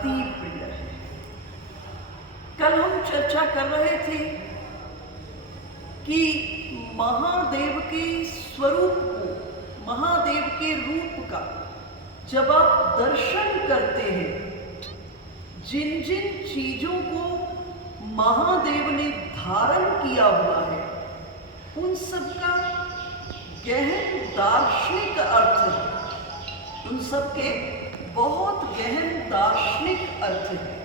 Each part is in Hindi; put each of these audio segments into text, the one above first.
अति प्रिय है। कल हम चर्चा कर रहे थे कि महादेव के स्वरूप को, महादेव के रूप का जब आप दर्शन करते हैं, जिन जिन चीजों को महादेव ने धारण किया हुआ है, उन सब का गहन दार्शनिक अर्थ है, उन सब के बहुत गहन दार्शनिक अर्थ है।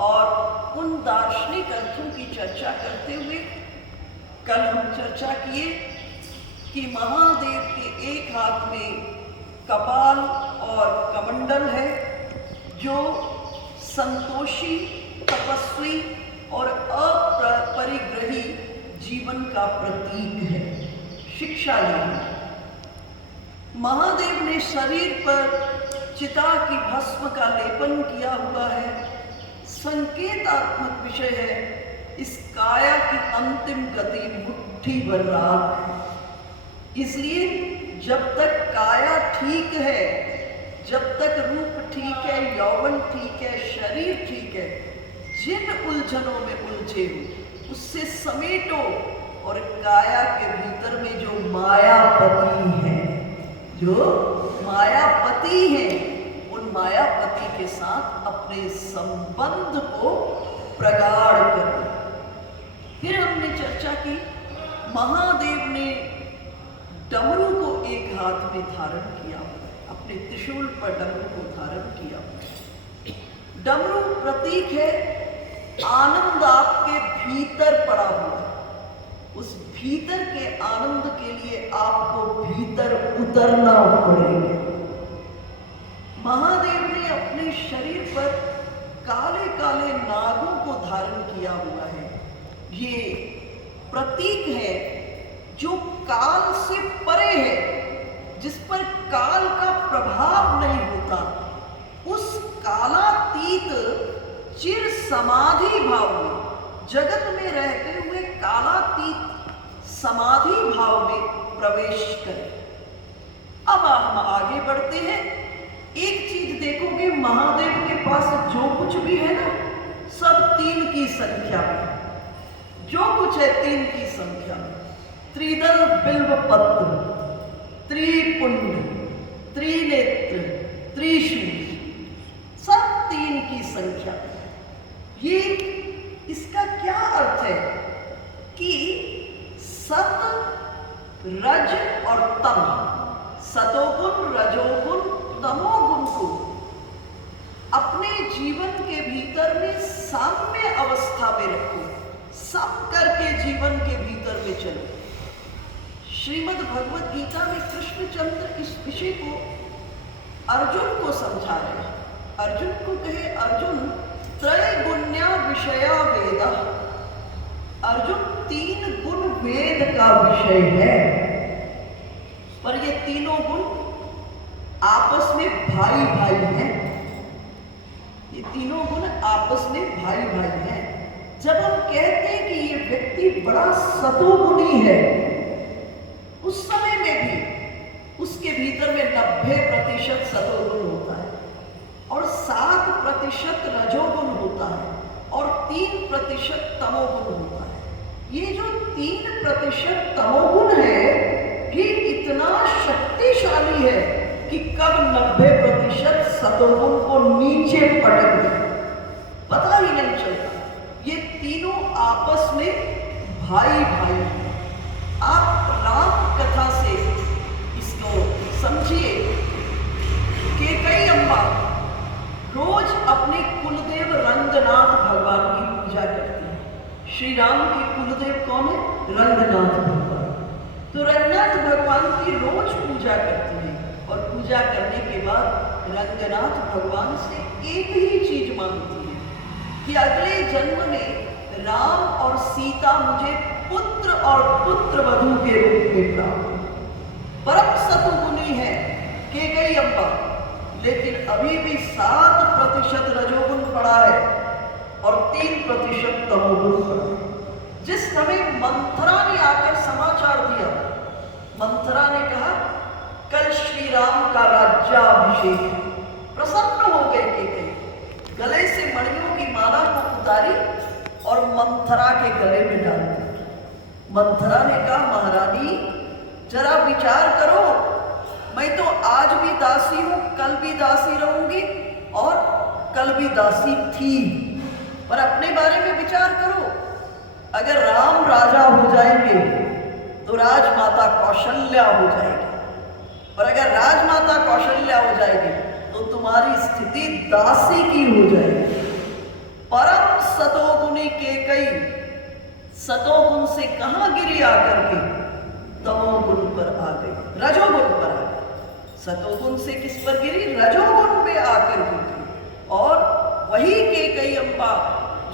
और उन दार्शनिक अर्थों की चर्चा करते हुए कल हम चर्चा किए कि महादेव के एक हाथ में कपाल और कमंडल है, जो संतोषी, तपस्वी और अपरिग्रही जीवन का प्रतीक है, शिक्षा लेना। महादेव ने शरीर पर चिता की भस्म का लेपन किया हुआ है, संकेतात्मक विषय है। इस काया की अंतिम गति मुट्ठी भर राख है। इसलिए जब तक काया ठीक है, जब तक रूप ठीक है, यौवन ठीक है, शरीर ठीक है, जिन उलझनों में उलझे हो उससे समेटो और काया के भीतर में जो मायापति है, जो मायापति है, उन मायापति के साथ अपने संबंध को प्रगाढ़ करो। फिर हमने चर्चा की महादेव ने डमरू को एक हाथ में धारण किया, अपने त्रिशूल पर डमरू को धारण किया। डमरू प्रतीक है आनंद आपके भीतर पड़ा हुआ है। उस भीतर के आनंद के लिए आपको भीतर उतरना पड़ेगा। महादेव ने अपने शरीर पर काले काले नागों को धारण किया हुआ है। ये प्रतीक है जो काल से परे है, जिस पर काल का प्रभाव नहीं होता। उस कालातीत चिर समाधि भाव में, जगत में रहते हुए कालातीत समाधि भाव में प्रवेश करें। अब हम आगे बढ़ते हैं। एक चीज देखोगे, महादेव के पास जो कुछ भी है ना, सब 3 की संख्या में। जो कुछ है 3 की संख्या में। त्रिदल बिल्व पत्र, त्रिपुंड, त्रिनेत्र, त्रिशूल, सब 3 की संख्या में। ये इसका क्या अर्थ है कि सत, रज और तम, सतोगुण, रजोगुण, तमोगुण को अपने जीवन के भीतर में साम्य अवस्था में रखो, सम करके जीवन के भीतर में चलो। श्रीमद् भगवत गीता में कृष्णचंद्र इस विषय को अर्जुन को समझा रहे हैं। अर्जुन को कहे, अर्जुन त्रैगुण्या विषया वेद। अर्जुन 3 गुण वेद का विषय है, पर ये तीनों गुण आपस में भाई भाई हैं। ये तीनों गुण आपस में भाई भाई हैं। जब हम कहते हैं कि ये व्यक्ति बड़ा सतोगुणी है, उस समय में भी उसके भीतर में 90% सतोगुण होता है और 7% रजोगुण होता है और 3% तमोगुण होता है। ये जो 3% तमोगुण है, ये इतना शक्तिशाली है कि कब 90% सतोगुण को नीचे पटक दे, पता ही नहीं चलता। ये तीनों आपस में भाई भाई हैं। आप राम कथा से इसको समझिए कि कई अम्मा रोज अपने कुलदेव रंगनाथ भगवान की पूजा करती हैं। श्री राम के कुलदेव कौन है? रंगनाथ भगवान। तो रंगनाथ भगवान की रोज पूजा करती हैं और पूजा करने के बाद रंगनाथ भगवान से एक ही चीज मांगती है कि अगले जन्म में राम और सीता मुझे पुत्र और पुत्र वधू के रूप में प्राप्त। परम सतुगुणी है कैकेयी अम्बा, लेकिन अभी भी 7% रजोगुण पड़ा है और 3% तमोगुण पड़ा है। जिस समय मंथरा ने आकर समाचार दिया, मंथरा ने कहा कल श्री राम का राज्याभिषेक है। प्रसन्न हो गए कैकेयी, गले से मणियों की माला को उतारी और मंथरा के गले में डाल दी। मंथरा ने कहा, महारानी जरा विचार करो, मैं तो आज भी दासी हूं, कल भी दासी रहूंगी और कल भी दासी थी, पर अपने बारे में विचार करो। अगर राम राजा हो जाएंगे तो राजमाता कौशल्या हो जाएगी, और अगर राजमाता कौशल्या हो जाएगी तो तुम्हारी स्थिति दासी की हो जाएगी। परम सतोगुणी केकई सतोगुण से कहां गिरी आकर के, तमोगुण पर आ गई, रजोगुण पर आ गई। सतोगुण से किस पर गिरी, रजोगुण में आकर गिरी। और वही केकई अम्बा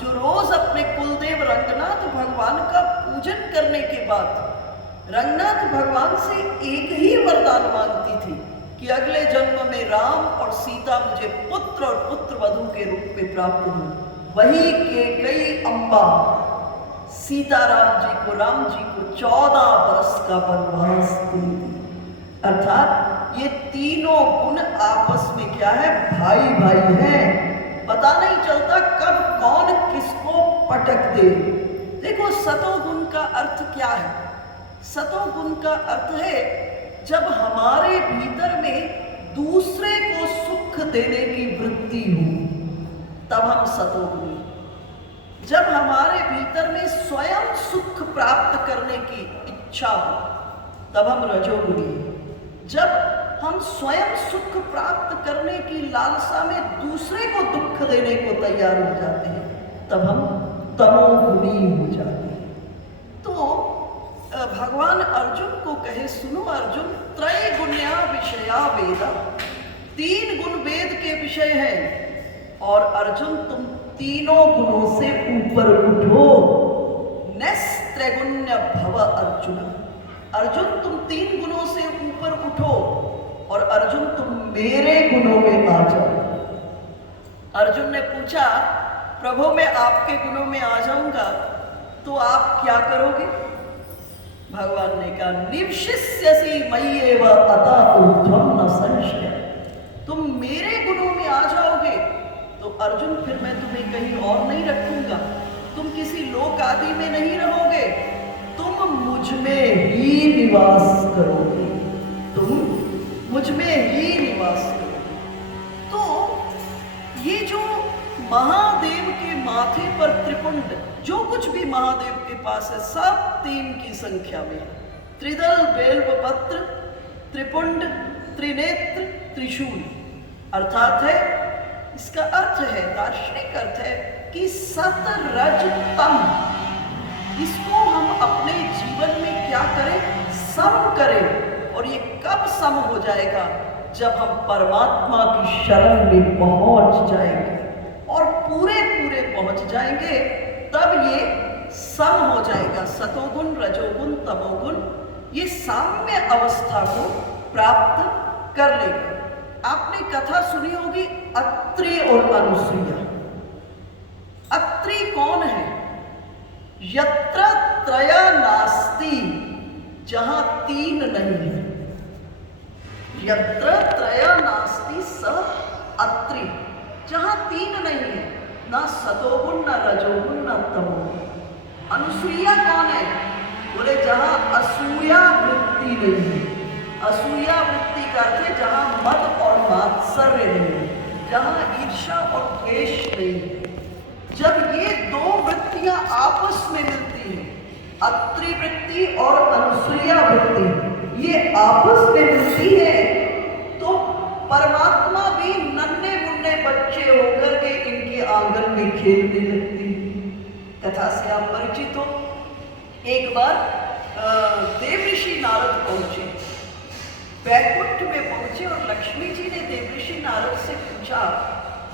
जो रोज अपने कुलदेव रंगनाथ भगवान का पूजन करने के बाद रंगनाथ भगवान से एक ही वरदान मांगती थी कि अगले जन्म में राम और सीता मुझे पुत्र और पुत्र वधू के रूप में प्राप्त हो। वही केकई अम्बा सीताराम जी को, राम जी को 14 वर्ष का वनवास दी। अर्थात ये तीनों गुण आपस में क्या है, भाई भाई है। पता नहीं चलता कब कौन किसको पटक दे। देखो सतोगुण का अर्थ क्या है? सतोगुण का अर्थ है जब हमारे भीतर में दूसरे को सुख देने की वृत्ति हो, तब हम सतोगुणी। जब हमारे भीतर में स्वयं सुख प्राप्त करने की इच्छा हो, तब हम रजोगुणी। जब हम स्वयं सुख प्राप्त करने की लालसा में दूसरे को दुख देने को तैयार हो जाते हैं, तब हम तमोगुणी हो जाते हैं। तो भगवान अर्जुन को कहे, सुनो अर्जुन, त्रय गुण्या विषया वेदा, 3 गुण वेद के विषय हैं, और अर्जुन तुम तीनों गुणों से ऊपर उठो। नैस्त्रैगुण्य भव अर्जुन, अर्जुन तुम 3 गुणों से ऊपर उठो, और अर्जुन तुम मेरे गुणों में आ जाओ। अर्जुन ने पूछा, प्रभु मैं आपके गुणों में आ जाऊंगा तो आप क्या करोगे? भगवान ने कहा, निवशिष्यसि मय्येव अतः ऊर्ध्वं न संशय। तुम मेरे गुणों में आ जाओगे तो अर्जुन फिर मैं तुम्हें कहीं और नहीं रखूंगा, तुम किसी लोक आदि में नहीं रहोगे, तुम मुझ में ही निवास करोगे, तुम मुझ में ही निवास करोगे। तो ये जो महादेव के माथे पर त्रिपुंड, जो कुछ भी महादेव के पास है सब 3 की संख्या में, त्रिदल बेल्व पत्र, त्रिपुंड, त्रिनेत्र, त्रिशूल। अर्थात है, इसका अर्थ है, दार्शनिक अर्थ है कि सत रज तम, इसको हम अपने जीवन में क्या करें, सम करें। और ये कब सम हो जाएगा? जब हम परमात्मा की शरण में पहुंच जाएंगे और पूरे पूरे पहुंच जाएंगे, तब ये सम हो जाएगा। सतोगुण, रजोगुण, तमोगुण ये साम्य अवस्था को प्राप्त कर लेगा। आपने कथा सुनी होगी अत्रि और अनुसुईया। अत्रि कौन है? यत्र त्रय नास्ति, जहां 3 नहीं है। यत्र त्रय नास्ति स अत्रि, जहां 3 नहीं है, ना सतोगुण, ना रजोगुण, ना तमोगुण। अनुसूया कौन है? बोले जहां असूया वृत्ति नहीं है। असूया वृत्ति का अर्थ है जहां मद और मात्सर्य नहीं है, जहां ईर्ष्या और द्वेष नहीं है। जब ये 2 वृत्तियां आपस में मिलती हैं, अत्रि वृत्ति और अनुसूया वृत्ति, ये आपस में मिलती है, तो परमात्मा भी नन्हे मुन्ने बच्चे होकर के इनके आंगन में खेलने लगती है। कथा से आप परिचित हो। एक बार देवऋषि नारद पहुंचे, वैकुंठ में पहुंचे, और लक्ष्मी जी ने देवऋषि नारद से पूछा,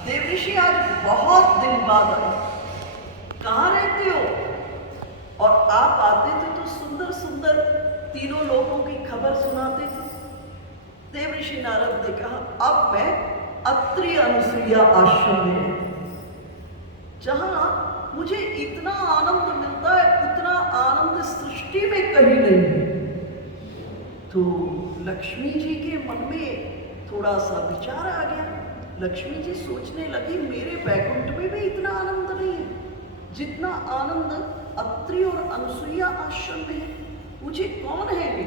देवऋषि आज बहुत दिन बाद आए, कहाँ रहते हो? और आप आते थे तो सुंदर सुंदर तीनों लोगों की खबर सुनाते थे। देवऋषि नारद ने कहा, अब मैं अत्रि अनुसूया आश्रम में, जहां मुझे इतना आनंद मिलता है, उतना आनंद सृष्टि में कहीं नहीं है। तो लक्ष्मी जी के मन में थोड़ा सा विचार आ गया, लक्ष्मी जी सोचने लगी मेरे बैकुंठ में भी इतना आनंद नहीं है जितना आनंद अत्रि और अनसुईया आश्रम में है। मुझे कौन है ये?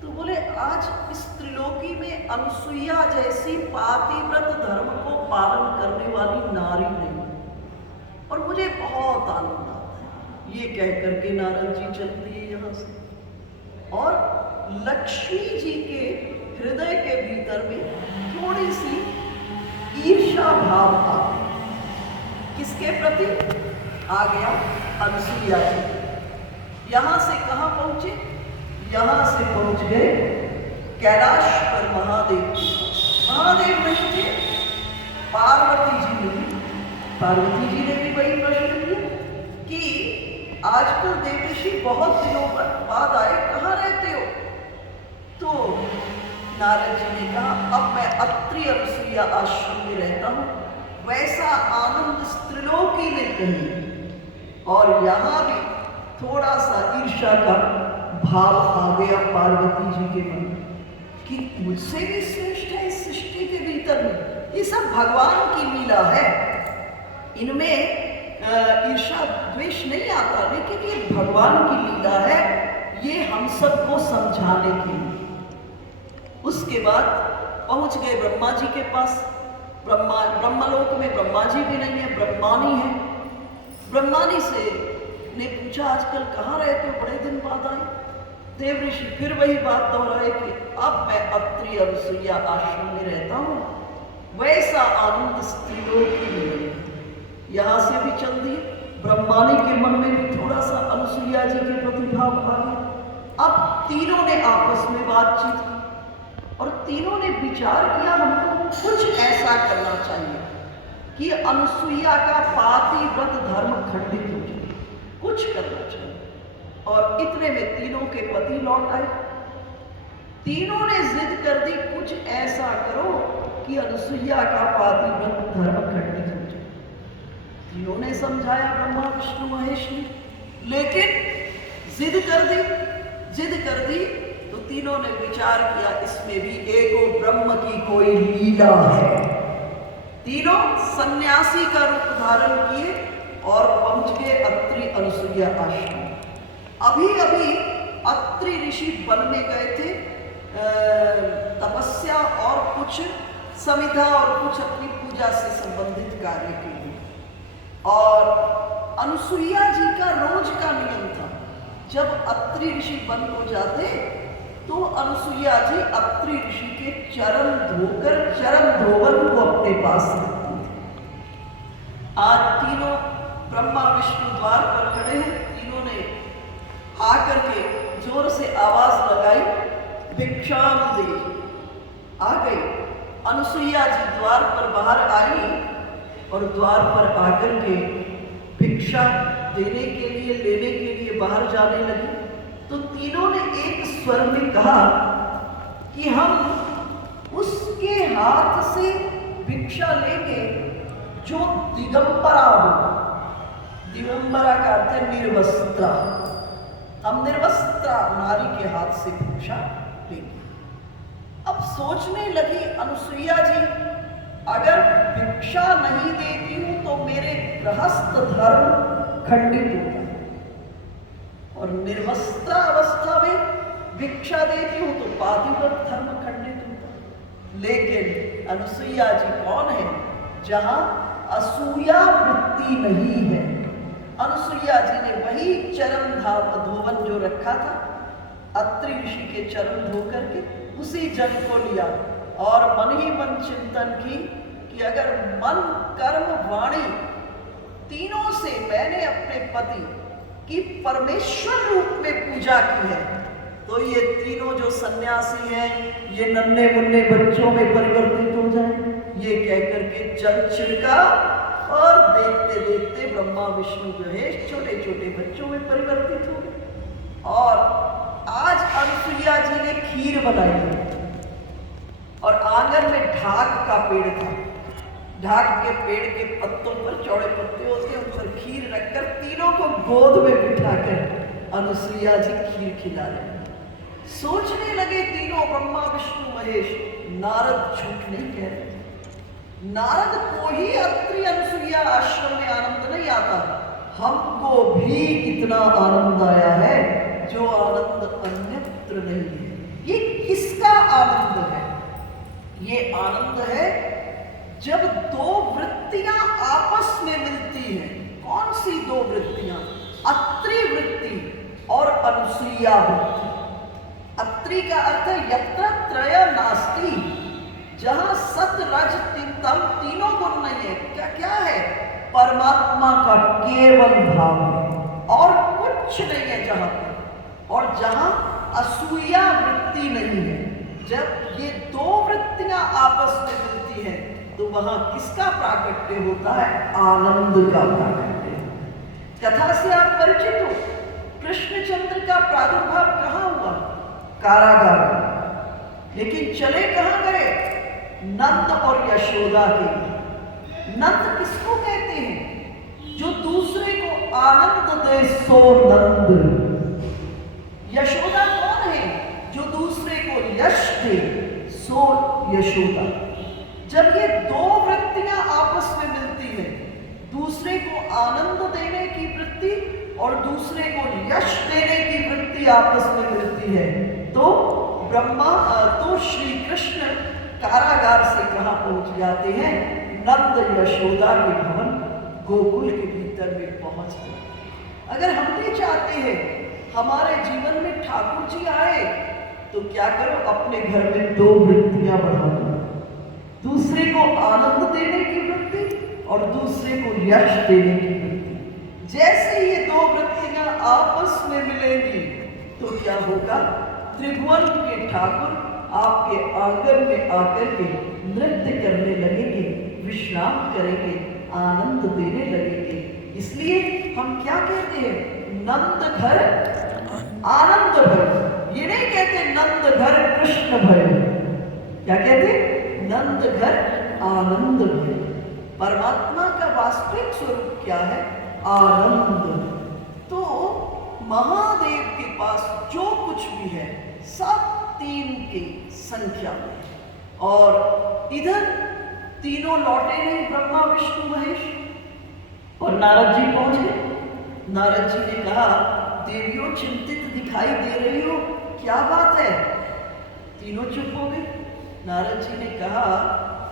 तो बोले आज इस त्रिलोकी में अनसुईया जैसी पातिव्रत धर्म को पालन करने वाली नारी नहीं, और मुझे बहुत आनंद आता है। ये कह करके नारद जी चल दिए यहाँ से, और लक्ष्मी जी के हृदय के भीतर में थोड़ी सी ईर्ष्या भाव आ गया। किसके प्रति आ गया? अनसुईया जी। यहां से कहां पहुंचे? यहां से पहुंच गए कैलाश पर महादेव। महादेव नहीं थे, पार्वती जी नहीं। पार्वती जी ने भी वही प्रश्न किया कि आजकल देवऋषि बहुत दिनों बाद आए, कहाँ रहते हो? तो नारद जी ने कहा अब मैं अत्रि अनसुईया आश्रम में रहता हूँ, वैसा आनंद त्रिलोकी में कहीं। और यहाँ भी थोड़ा सा ईर्ष्या का भाव आ गया पार्वती जी के मन में कि मुझसे भी श्रेष्ठ है इस सृष्टि के भीतर में। ये सब भगवान की लीला है, इनमें ईर्ष्या द्वेष नहीं आता, लेकिन ये भगवान की लीला है, ये हम सबको समझाने के लिए। उसके बाद पहुंच गए ब्रह्मा जी के पास। ब्रह्मलोक में ब्रह्मा जी भी नहीं है, ब्रह्मानी है। ब्रह्मानी से ने पूछा आजकल कहाँ रहते हो, बड़े दिन बाद आए। देवऋषि फिर वही बात दोहराए कि अब मैं अत्रि अनसुईया आश्रम में रहता हूँ, वैसा आनंद त्रिलोकी में। यहाँ से भी चल दिए। ब्रह्मानी के मन में भी थोड़ा सा अनसुईया जी के प्रति भाव आ गया। अब तीनों ने आपस में बातचीत की और तीनों ने विचार किया हमको कुछ ऐसा करना चाहिए कि अनसुईया का पातिव्रत धर्म खंडित हो जाए, कुछ करना चाहिए। और इतने में तीनों के पति लौट आए। तीनों ने जिद कर दी कुछ ऐसा करो कि अनसुईया का पातिव्रत धर्म खंडित हो जाए। तीनों ने समझाया ब्रह्मा विष्णु महेश ने, लेकिन जिद कर दी तो तीनों ने विचार किया इसमें भी एको ब्रह्म की कोई लीला है। तीनों सन्यासी का रूप धारण किए और पहुंच गए अत्रि अनसुईया आश्रम। अभी अभी अत्रि ऋषि वन में गए थे तपस्या और कुछ समिधा और कुछ अपनी पूजा से संबंधित कार्य के लिए। और अनसुईया जी का रोज का नियम था, जब अत्रि ऋषि वन को जाते तो अनसुईया जी अत्रि ऋषि के चरण धोकर चरण धोवन को अपने पास रखती थी। आज तीनों ब्रह्मा विष्णु द्वार पर खड़े हैं। तीनों ने आकर के जोर से आवाज लगाई, भिक्षाम दे। आ गई अनसुईया जी द्वार पर बाहर आई और द्वार पर आकर के भिक्षा देने के लिए लेने के लिए बाहर जाने लगी। तो तीनों ने एक स्वर में कहा कि हम उसके हाथ से भिक्षा लेंगे जो दिगंबरा हो। दिगंबरा का अर्थ है निर्वस्त्रा। हम निर्वस्त्रा नारी के हाथ से भिक्षा लेंगे। अब सोचने लगी अनसुईया जी, अगर भिक्षा नहीं देती हूं तो मेरे गृहस्थ धर्म खंडित होता है, और निर्वस्त्र अवस्था में भिक्षा देती हूं तो पातिव्रत धर्म खंडित होता है। लेकिन अनसुईया जी कौन है जहां असूया वृत्ति नहीं है। अनसुईया जी ने वही चरण धोवन जो रखा था, अत्रि ऋषि के चरण धो करके उसी जल को लिया और मन ही मन चिंतन की कि अगर मन कर्म वाणी तीनों से मैंने अपने पति की परमेश्वर रूप में पूजा की है, तो ये तीनों जो सन्यासी हैं ये नन्हे मुन्ने बच्चों में परिवर्तित हो जाए। ये कह करके जल छिड़का और देखते देखते ब्रह्मा विष्णु महेश छोटे छोटे बच्चों में परिवर्तित हो गए। और आज अनसुईया जी ने खीर बनाई और आंगन में ढाक का पेड़ था। ढाक के पेड़ के पत्तों पर चौड़े पत्ते होते हैं, उन पर खीर रखकर तीनों को गोद में बिठाकर अनसुईया जी खीर खिला रहे। सोचने लगे तीनों ब्रह्मा विष्णु महेश, नारद झूठ नहीं कह रहे। नारद को ही अत्रि अनुसुईया आश्रम में आनंद नहीं आता, हमको भी इतना आनंद आया है जो आनंद अन्यत्र नहीं है। ये किसका आनंद है? ये आनंद है जब दो वृत्तियां आपस में मिलती हैं। कौन सी दो वृत्तियां? अत्रि वृत्ति और अनुसुईया वृत्ति। अत्रि का अर्थ है यत्र त्रय नास्ति, जहां सत रज तम तीनों गुण नहीं है। क्या क्या है? परमात्मा का केवल भाव है और कुछ नहीं है जहां पर। और जहां असूया वृत्ति नहीं है, जब ये दो वृत्तियां आपस में मिलती हैं तो वहां किसका प्राकट्य होता है? आनंद का प्राकट्य। कथा से आप परिचित हो, कृष्णचंद्र का प्रादुर्भाव कहां हुआ? कारागार में। लेकिन चले कहां गए? नंद और यशोदा के। नंद किसको कहते हैं? जो दूसरे को आनंद दे सो नंद। यशोदा कौन है? जो दूसरे को यश दे सो यशोदा। जब ये दो वृत्तियां आपस में मिलती हैं, दूसरे को आनंद देने की वृत्ति और दूसरे को यश देने की वृत्ति आपस में मिलती है, तो श्री कृष्ण कारागार से कहां पहुंच जाते हैं? नंद यशोदा के भवन गोकुल के भीतर में पहुंचते हैं। अगर हम भी चाहते हैं हमारे जीवन में ठाकुर जी आए, तो क्या करो? अपने घर में दो वृत्तियां बढ़ा दो, दूसरे को आनंद देने की वृत्ति और दूसरे को यश देने की वृत्ति। जैसे ये दो वृत्तियां आपस में मिलेंगी तो क्या होगा? त्रिभुवन के ठाकुर आपके आंगन में आकर के नृत्य करने लगेंगे, विश्राम करेंगे, आनंद देने लगेंगे। इसलिए हम क्या कहते हैं? नंद घर आनंद भर। ये नहीं कहते नंद घर कृष्ण भय। क्या कहते? नंद घर आनंद भय। परमात्मा का वास्तविक स्वरूप क्या है? आनंद। तो महादेव के पास जो कुछ भी है सब तीन की संख्या में, और इधर तीनों लौटे नहीं, ब्रह्मा विष्णु महेश, और नारद जी पहुंच गए। नारद जी ने कहा, देवियों चिंतित दिखाई दे रही हो, क्या बात है? तीनों चुप हो गए। नारद जी ने कहा,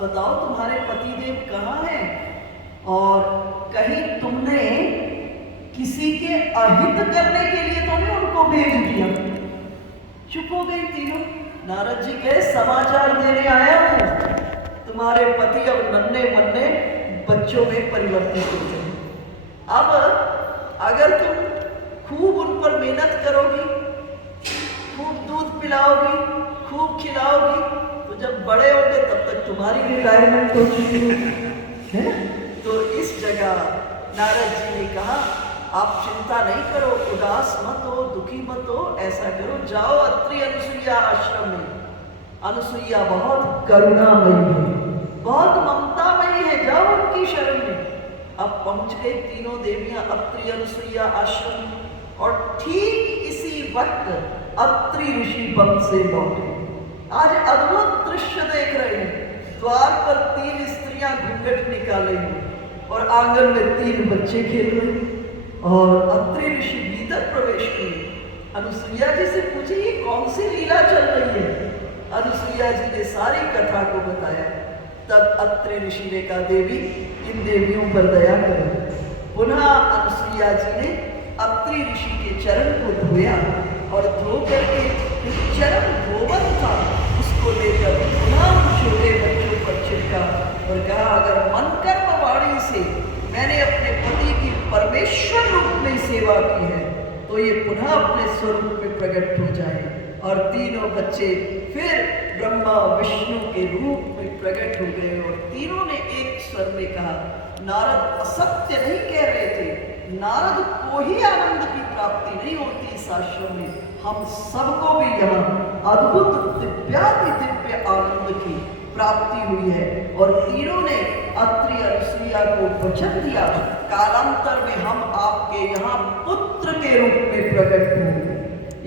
बताओ तुम्हारे पतिदेव कहाँ हैं, और कहीं तुमने किसी के अहित करने के लिए तो नहीं उनको भेज दिया? चुप हो गई तीनों। नारद जी कहे, समाचार देने आया हूं, तुम्हारे पति अब नन्हे मन्ने बच्चों में परिवर्तित हो गए। अब अगर तुम खूब उन पर मेहनत करोगी, खूब दूध पिलाओगी, खूब खिलाओगी, तो जब बड़े होंगे तब तक तुम्हारी रिटायरमेंट हो चुकी है। तो इस जगह नारद जी ने कहा, आप चिंता नहीं करो, उदास मत हो, दुखी मत हो, ऐसा करो, जाओ अत्रि अनुसुईया आश्रम में। अनुसुईया बहुत करुणामयी है, बहुत ममतामयी है, जाओ उनकी शरण में। अब पहुंच गए तीनों देवियां अत्रि अनुसुईया आश्रम में, और ठीक इसी वक्त अत्रि ऋषि वन से लौटे। आज अद्भुत दृश्य देख रहे हैं। द्वार पर तीन स्त्रियां घूंघट निकाले हैं और आंगन में तीन बच्चे खेल रहे हैं, और अत्रि ऋषि भीतर प्रवेश किए। अनुसुईया जी से पूछे, ये कौन सी लीला चल रही है? अनुसुईया जी ने सारी कथा को बताया। तब अत्रि ऋषि ने कहा, देवी इन देवियों पर दया करो। पुनः अनुसुईया जी ने अत्रि ऋषि के चरण को धोया, और धो करके चरण धोवन था उसको लेकर पुनः उन छोटे बच्चों पर छिड़का और कहा, अगर मन कर्म वाणी से मैंने अपने पति की परमेश्वर रूप में सेवा की है, तो ये पुनः अपने स्वरूप में प्रकट हो जाए। और तीनों बच्चे फिर ब्रह्मा विष्णु के रूप में प्रकट हो गए, और तीनों ने एक स्वर में कहा, नारद असत्य नहीं कह रहे थे, नारद को ही आनंद की प्राप्ति नहीं होती इस आश्रम में, हम सबको भी यहाँ अद्भुत दिव्याति दिव्य आनंद की प्राप्ति हुई है। और तीनों ने अत्रि अनुसुईया को वचन दिया, कालांतर में हम आपके यहाँ पुत्र के रूप में प्रकट होंगे,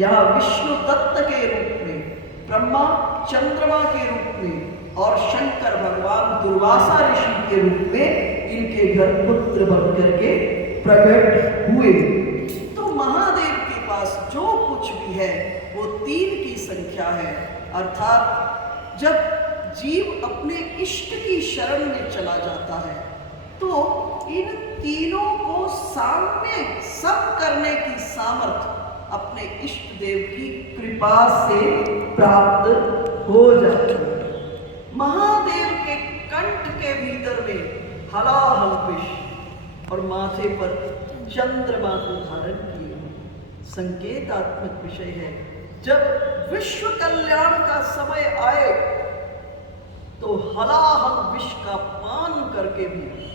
यहाँ विष्णु दत्त के रूप में, ब्रह्मा चंद्रमा के रूप में, और शंकर भगवान दुर्वासा ऋषि के रूप में इनके घर पुत्र बन करके प्रकट हुए। तो महादेव के पास जो कुछ भी है वो 3 की संख्या है, अर्थात जब जीव अपने इष्ट की शरण में चला जाता है तो इन तीनों को सामने सब करने की सामर्थ्य अपने इष्ट देव की कृपा से प्राप्त हो जाती है। महादेव के कंठ के भीतर में हलाहल विष और माथे पर चंद्रमा को धारण किए, संकेतात्मक विषय है। जब विश्व कल्याण का समय आए तो हलाहल विष का पान करके भी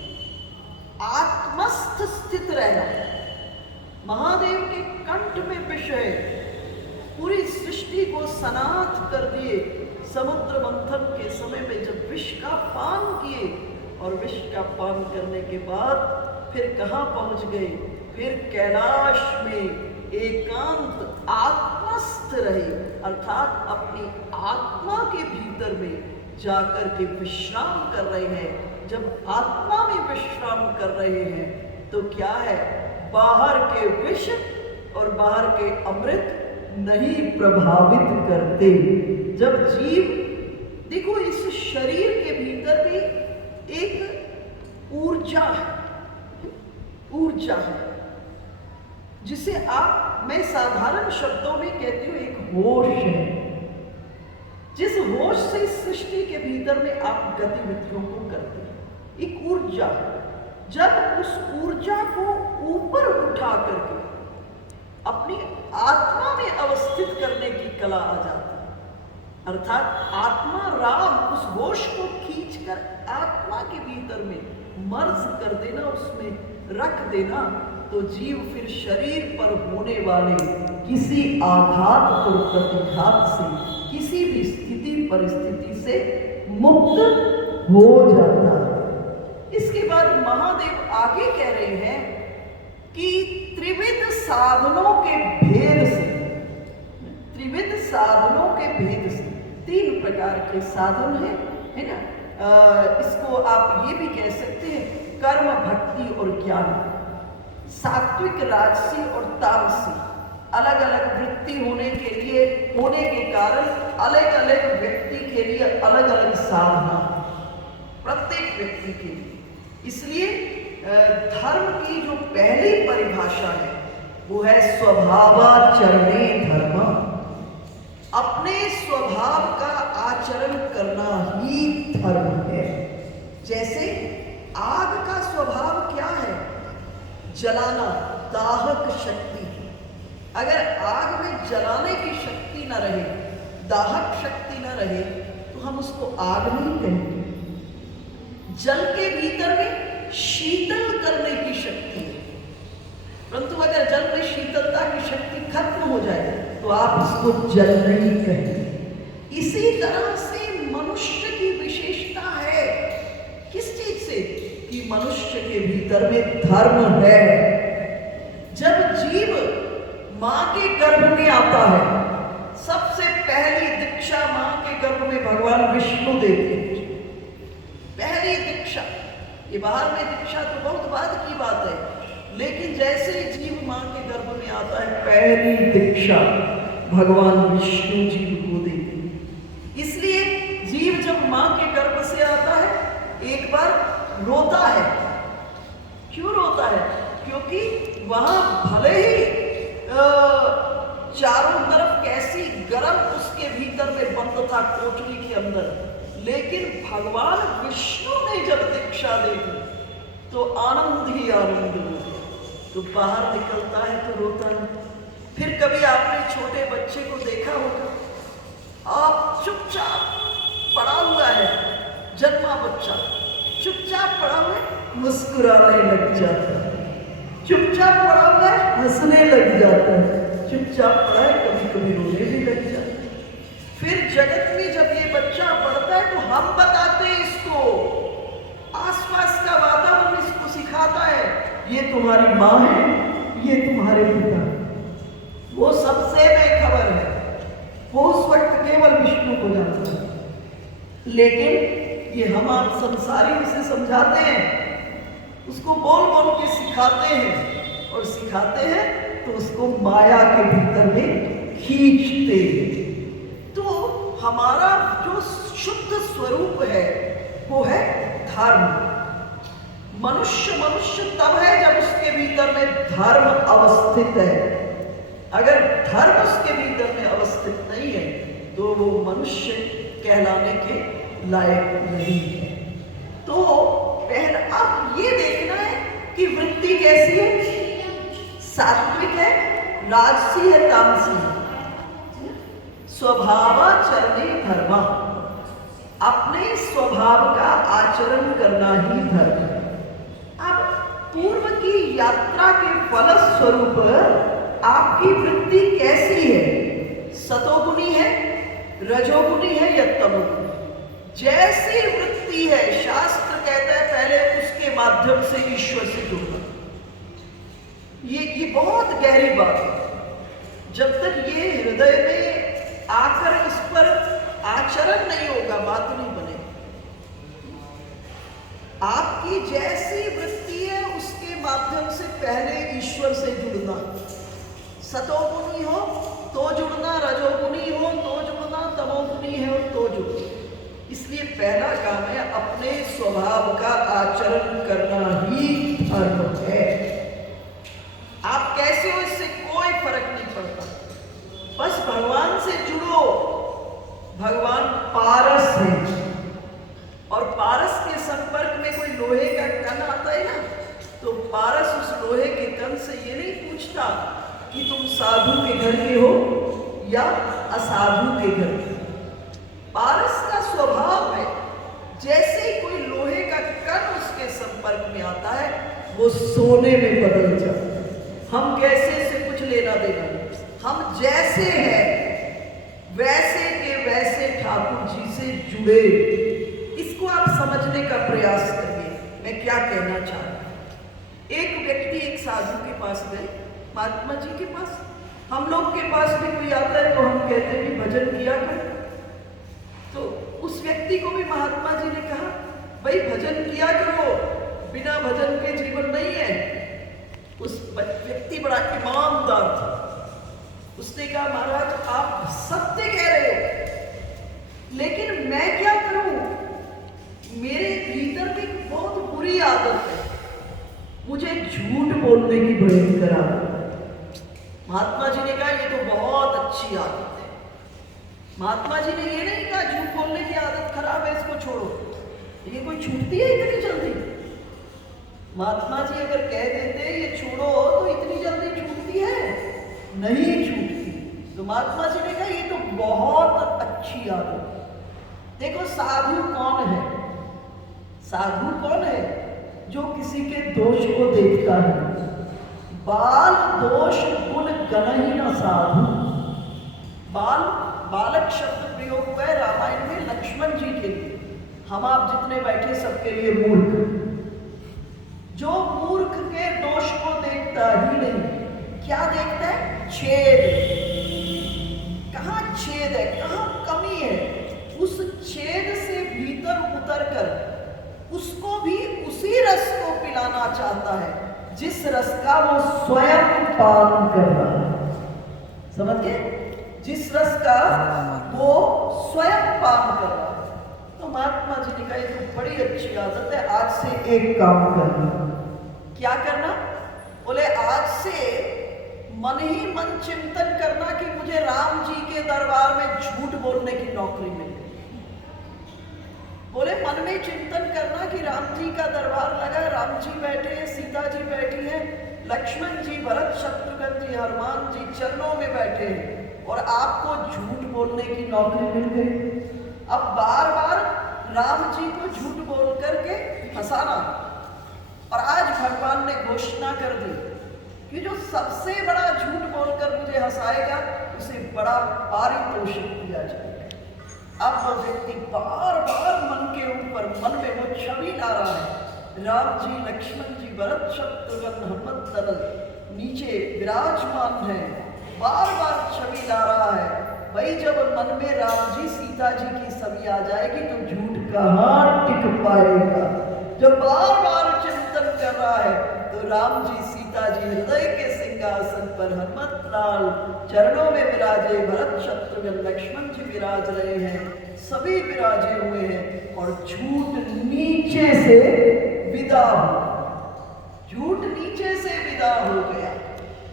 आत्मस्थ स्थित रहना। महादेव के कंठ में विष है, पूरी सृष्टि को सनाथ कर दिए। समुद्र मंथन के समय में जब विष का पान किए और विष का पान करने के बाद फिर कहाँ पहुंच गए, फिर कैलाश में एकांत आत्मस्थ रहे, अर्थात अपनी आत्मा के भीतर में जाकर के विश्राम कर रहे हैं। जब आत्मा में विश्राम कर रहे हैं तो क्या है, बाहर के विष और बाहर के अमृत नहीं प्रभावित करते। जब जीव, देखो इस शरीर के भीतर में एक ऊर्जा है, ऊर्जा है जिसे मैं साधारण शब्दों में कहती हूँ एक होश है। जिस होश से इस सृष्टि के भीतर में आप गतिविधियों को करते हैं, एक ऊर्जा। जब उस ऊर्जा को ऊपर उठा करके अपनी आत्मा में अवस्थित करने की कला आ जाती है, अर्थात आत्मा राम उस होश को खींचकर आत्मा के भीतर में मर्ज कर देना, उसमें रख देना, तो जीव फिर शरीर पर होने वाले किसी आघात और प्रतिघात से, किसी भी स्थिति परिस्थिति से मुक्त हो जाता है। इसके बाद महादेव आगे कह रहे हैं कि त्रिविध साधनों के भेद से, त्रिविध साधनों के भेद से 3 प्रकार के साधन है ना। इसको आप ये भी कह सकते हैं कर्म, भक्ति और ज्ञान। सात्विक, राजसी और तामसी अलग अलग वृत्ति होने के कारण अलग अलग व्यक्ति के लिए अलग अलग साधना, प्रत्येक व्यक्ति के लिए। इसलिए धर्म की जो पहली परिभाषा है वो है स्वभावाचरणे धर्म। अपने स्वभाव का आचरण करना ही धर्म है। जैसे आग का स्वभाव क्या है, जलाना, दाहक शक्ति। अगर आग में जलाने की शक्ति न रहे, दाहक शक्ति न रहे, तो हम उसको आग नहीं कहेंगे। जल के भीतर में शीतल करने की शक्ति है, परंतु अगर जल में शीतलता की शक्ति खत्म हो जाए तो आप इसको जल नहीं कहेंगे। इसी तरह से मनुष्य की विशेषता है, किस चीज से, कि मनुष्य के भीतर में धर्म है। जब जीव मां के गर्भ में आता है, सबसे पहली दीक्षा मां के गर्भ में भगवान विष्णु देते हैं। पहली दीक्षा, ये बाहर में दीक्षा तो बहुत बाद की बात है, लेकिन जैसे ही जीव मां के गर्भ में आता है, पहली दीक्षा भगवान विष्णु जीव को देते हैं। इसलिए जीव जब मां के गर्भ से आता है, एक बार रोता है। क्यों रोता है? क्योंकि वहां भले ही चारों तरफ कैसी गर्म उसके भीतर में बंद था कोठरी के अंदर, लेकिन भगवान विष्णु ने जब दीक्षा दी तो आनंद ही आनंद हो। तो बाहर निकलता है तो रोता है। फिर कभी आपने छोटे बच्चे को देखा होगा, आप चुपचाप पड़ा हुआ है, जन्मा बच्चा चुपचाप पड़ा हुआ है, मुस्कुराने लग जाता है, चुपचाप पड़ा हुआ है, हंसने लग जाता है, चुपचाप पड़ा है, कभी कभी रोने भी लग जाता है। फिर जगत में जब ये बच्चा बढ़ता है तो हम बताते हैं इसको, आसपास का वातावरण इसको सिखाता है, ये तुम्हारी माँ है, ये तुम्हारे पिता। वो सबसे बेखबर है, वो उस वक्त केवल विष्णु को जानता है। लेकिन ये हम आप संसारी उसे समझाते हैं, उसको बोल बोल के सिखाते हैं, और सिखाते हैं तो उसको माया के भीतर में खींचते हैं। तो हमारा जो शुद्ध स्वरूप है वो है धर्म। मनुष्य मनुष्य तब है जब उसके भीतर में धर्म अवस्थित है। अगर धर्म उसके भीतर में अवस्थित नहीं है तो वो मनुष्य कहलाने के लायक नहीं है। तो पहला अब ये देखना है कि वृत्ति कैसी है, सात्विक है, राजसी है, तामसी है। स्वभावाचरणे धर्म, अपने स्वभाव का आचरण करना ही धर्म है। अब पूर्व की यात्रा के फलस्वरूप आपकी वृत्ति कैसी है, सतोगुणी है, रजोगुणी है या तमोगुणी? जैसी वृत्ति है शास्त्र कहता है पहले उसके माध्यम से ईश्वर से जुड़ना। ये बहुत गहरी बात है। जब तक ये हृदय में आकर इस पर आचरण नहीं होगा बात नहीं बनेगी। आपकी जैसी वृत्ति है उसके माध्यम से पहले ईश्वर से जुड़ना। सतोगुणी हो तो जुड़ना, रजोगुणी हो तो जुड़ना, तमोगुणी हो तो जुड़ना। इसलिए पहला काम है अपने स्वभाव का आचरण करना ही धर्म है। आप कैसे हो इससे कोई फर्क नहीं पड़ता, बस भगवान से जुड़ो। भगवान पारस है और पारस के संपर्क में कोई लोहे का कण आता है ना, तो पारस उस लोहे के कण से ये नहीं पूछता कि तुम साधु के घर के हो या असाधु के घर के। पारस का स्वभाव है जैसे ही कोई लोहे का कण उसके संपर्क में आता है वो सोने में बदल जाता है। हम कैसे से कुछ लेना देना नहीं, हम जैसे हैं वैसे के वैसे ठाकुर जी से जुड़े। इसको आप समझने का प्रयास करिए मैं क्या कहना चाहता हूं। एक व्यक्ति एक साधु के पास गए, महात्मा जी के पास। हम लोग के पास भी कोई आता है तो हम कहते हैं भजन किया कर। तो उस व्यक्ति को भी महात्मा जी ने कहा भाई भजन किया करो, बिना भजन के जीवन नहीं है। उस व्यक्ति बड़ा ईमानदार था। उसने कहा महाराज आप सत्य कह रहे हो, लेकिन मैं क्या करूं, मेरे भीतर में बहुत बुरी आदत है, मुझे झूठ बोलने की भयंकर आदत है। महात्मा जी ने कहा ये तो बहुत अच्छी आदत है। महात्मा जी ने ये नहीं कहा झूठ बोलने की आदत खराब है इसको छोड़ो, ये कोई छूटती है इतनी जल्दी? महात्मा जी अगर कह देते ये छोड़ो तो इतनी जल्दी छूटती है? नहीं छूटती। तो महात्मा जी ने कहा ये तो बहुत अच्छी आदत है। देखो साधु कौन है? साधु कौन है? जो किसी के दोष को देखता है। बाल दोष गुण गणहि न साधु। बालक शब्द प्रयोग हुआ है रामायण में लक्ष्मण जी के लिए। हम आप जितने बैठे सबके लिए मूर्ख। जो मूर्ख के दोष को देखता ही नहीं, क्या देखता है? छेद। कहाँ छेद है, कहाँ कमी है, उस छेद से भीतर उतरकर उसको भी उसी रस को पिलाना चाहता है जिस रस का वो स्वयं पान कर रहा है। समझ गए? जिस रस का वो स्वयं पान कर रहा है। तो महात्मा जी ने कहा ये तो बड़ी अच्छी आदत है, आज से एक काम करना। क्या करना? बोले आज से मन ही मन चिंतन करना कि मुझे राम जी के दरबार में झूठ बोलने की नौकरी मिल गई। बोले मन में चिंतन करना कि राम जी का दरबार लगा, राम जी बैठे हैं, सीता जी बैठी हैं, लक्ष्मण जी, भरत, शत्रुघ्न जी, हनुमान जी चरणों में बैठे हैं और आपको झूठ बोलने की नौकरी मिल गई। अब बार बार राम जी को झूठ बोल करके हंसाना। और आज भगवान ने घोषणा कर दी कि जो सबसे बड़ा झूठ बोलकर मुझे हंसाएगा उसे बड़ा पारितोषिक दिया जाएगा। अब वो व्यक्ति बार बार मन के ऊपर मन में वो छवि ला रहा है, राम जी, लक्ष्मण जी, भरत, शत्रुघ्न, हनुमत नीचे विराजमान है, बार बार छवि ला रहा है भाई जब मन में राम जी सीता जी की छवि आ जाएगी तो झूठ कहाँ टिक पाएगा। जब बार बार चिंतन कर रहा है तो राम जी सीता जी हृदय के सिंहासन पर हनुमत लाल चरणों में विराजे, भरत शत्रुघ्न लक्ष्मण जी विराज रहे हैं, सभी विराजे हुए हैं और झूठ नीचे से विदा हो, झूठ नीचे से विदा हो गया।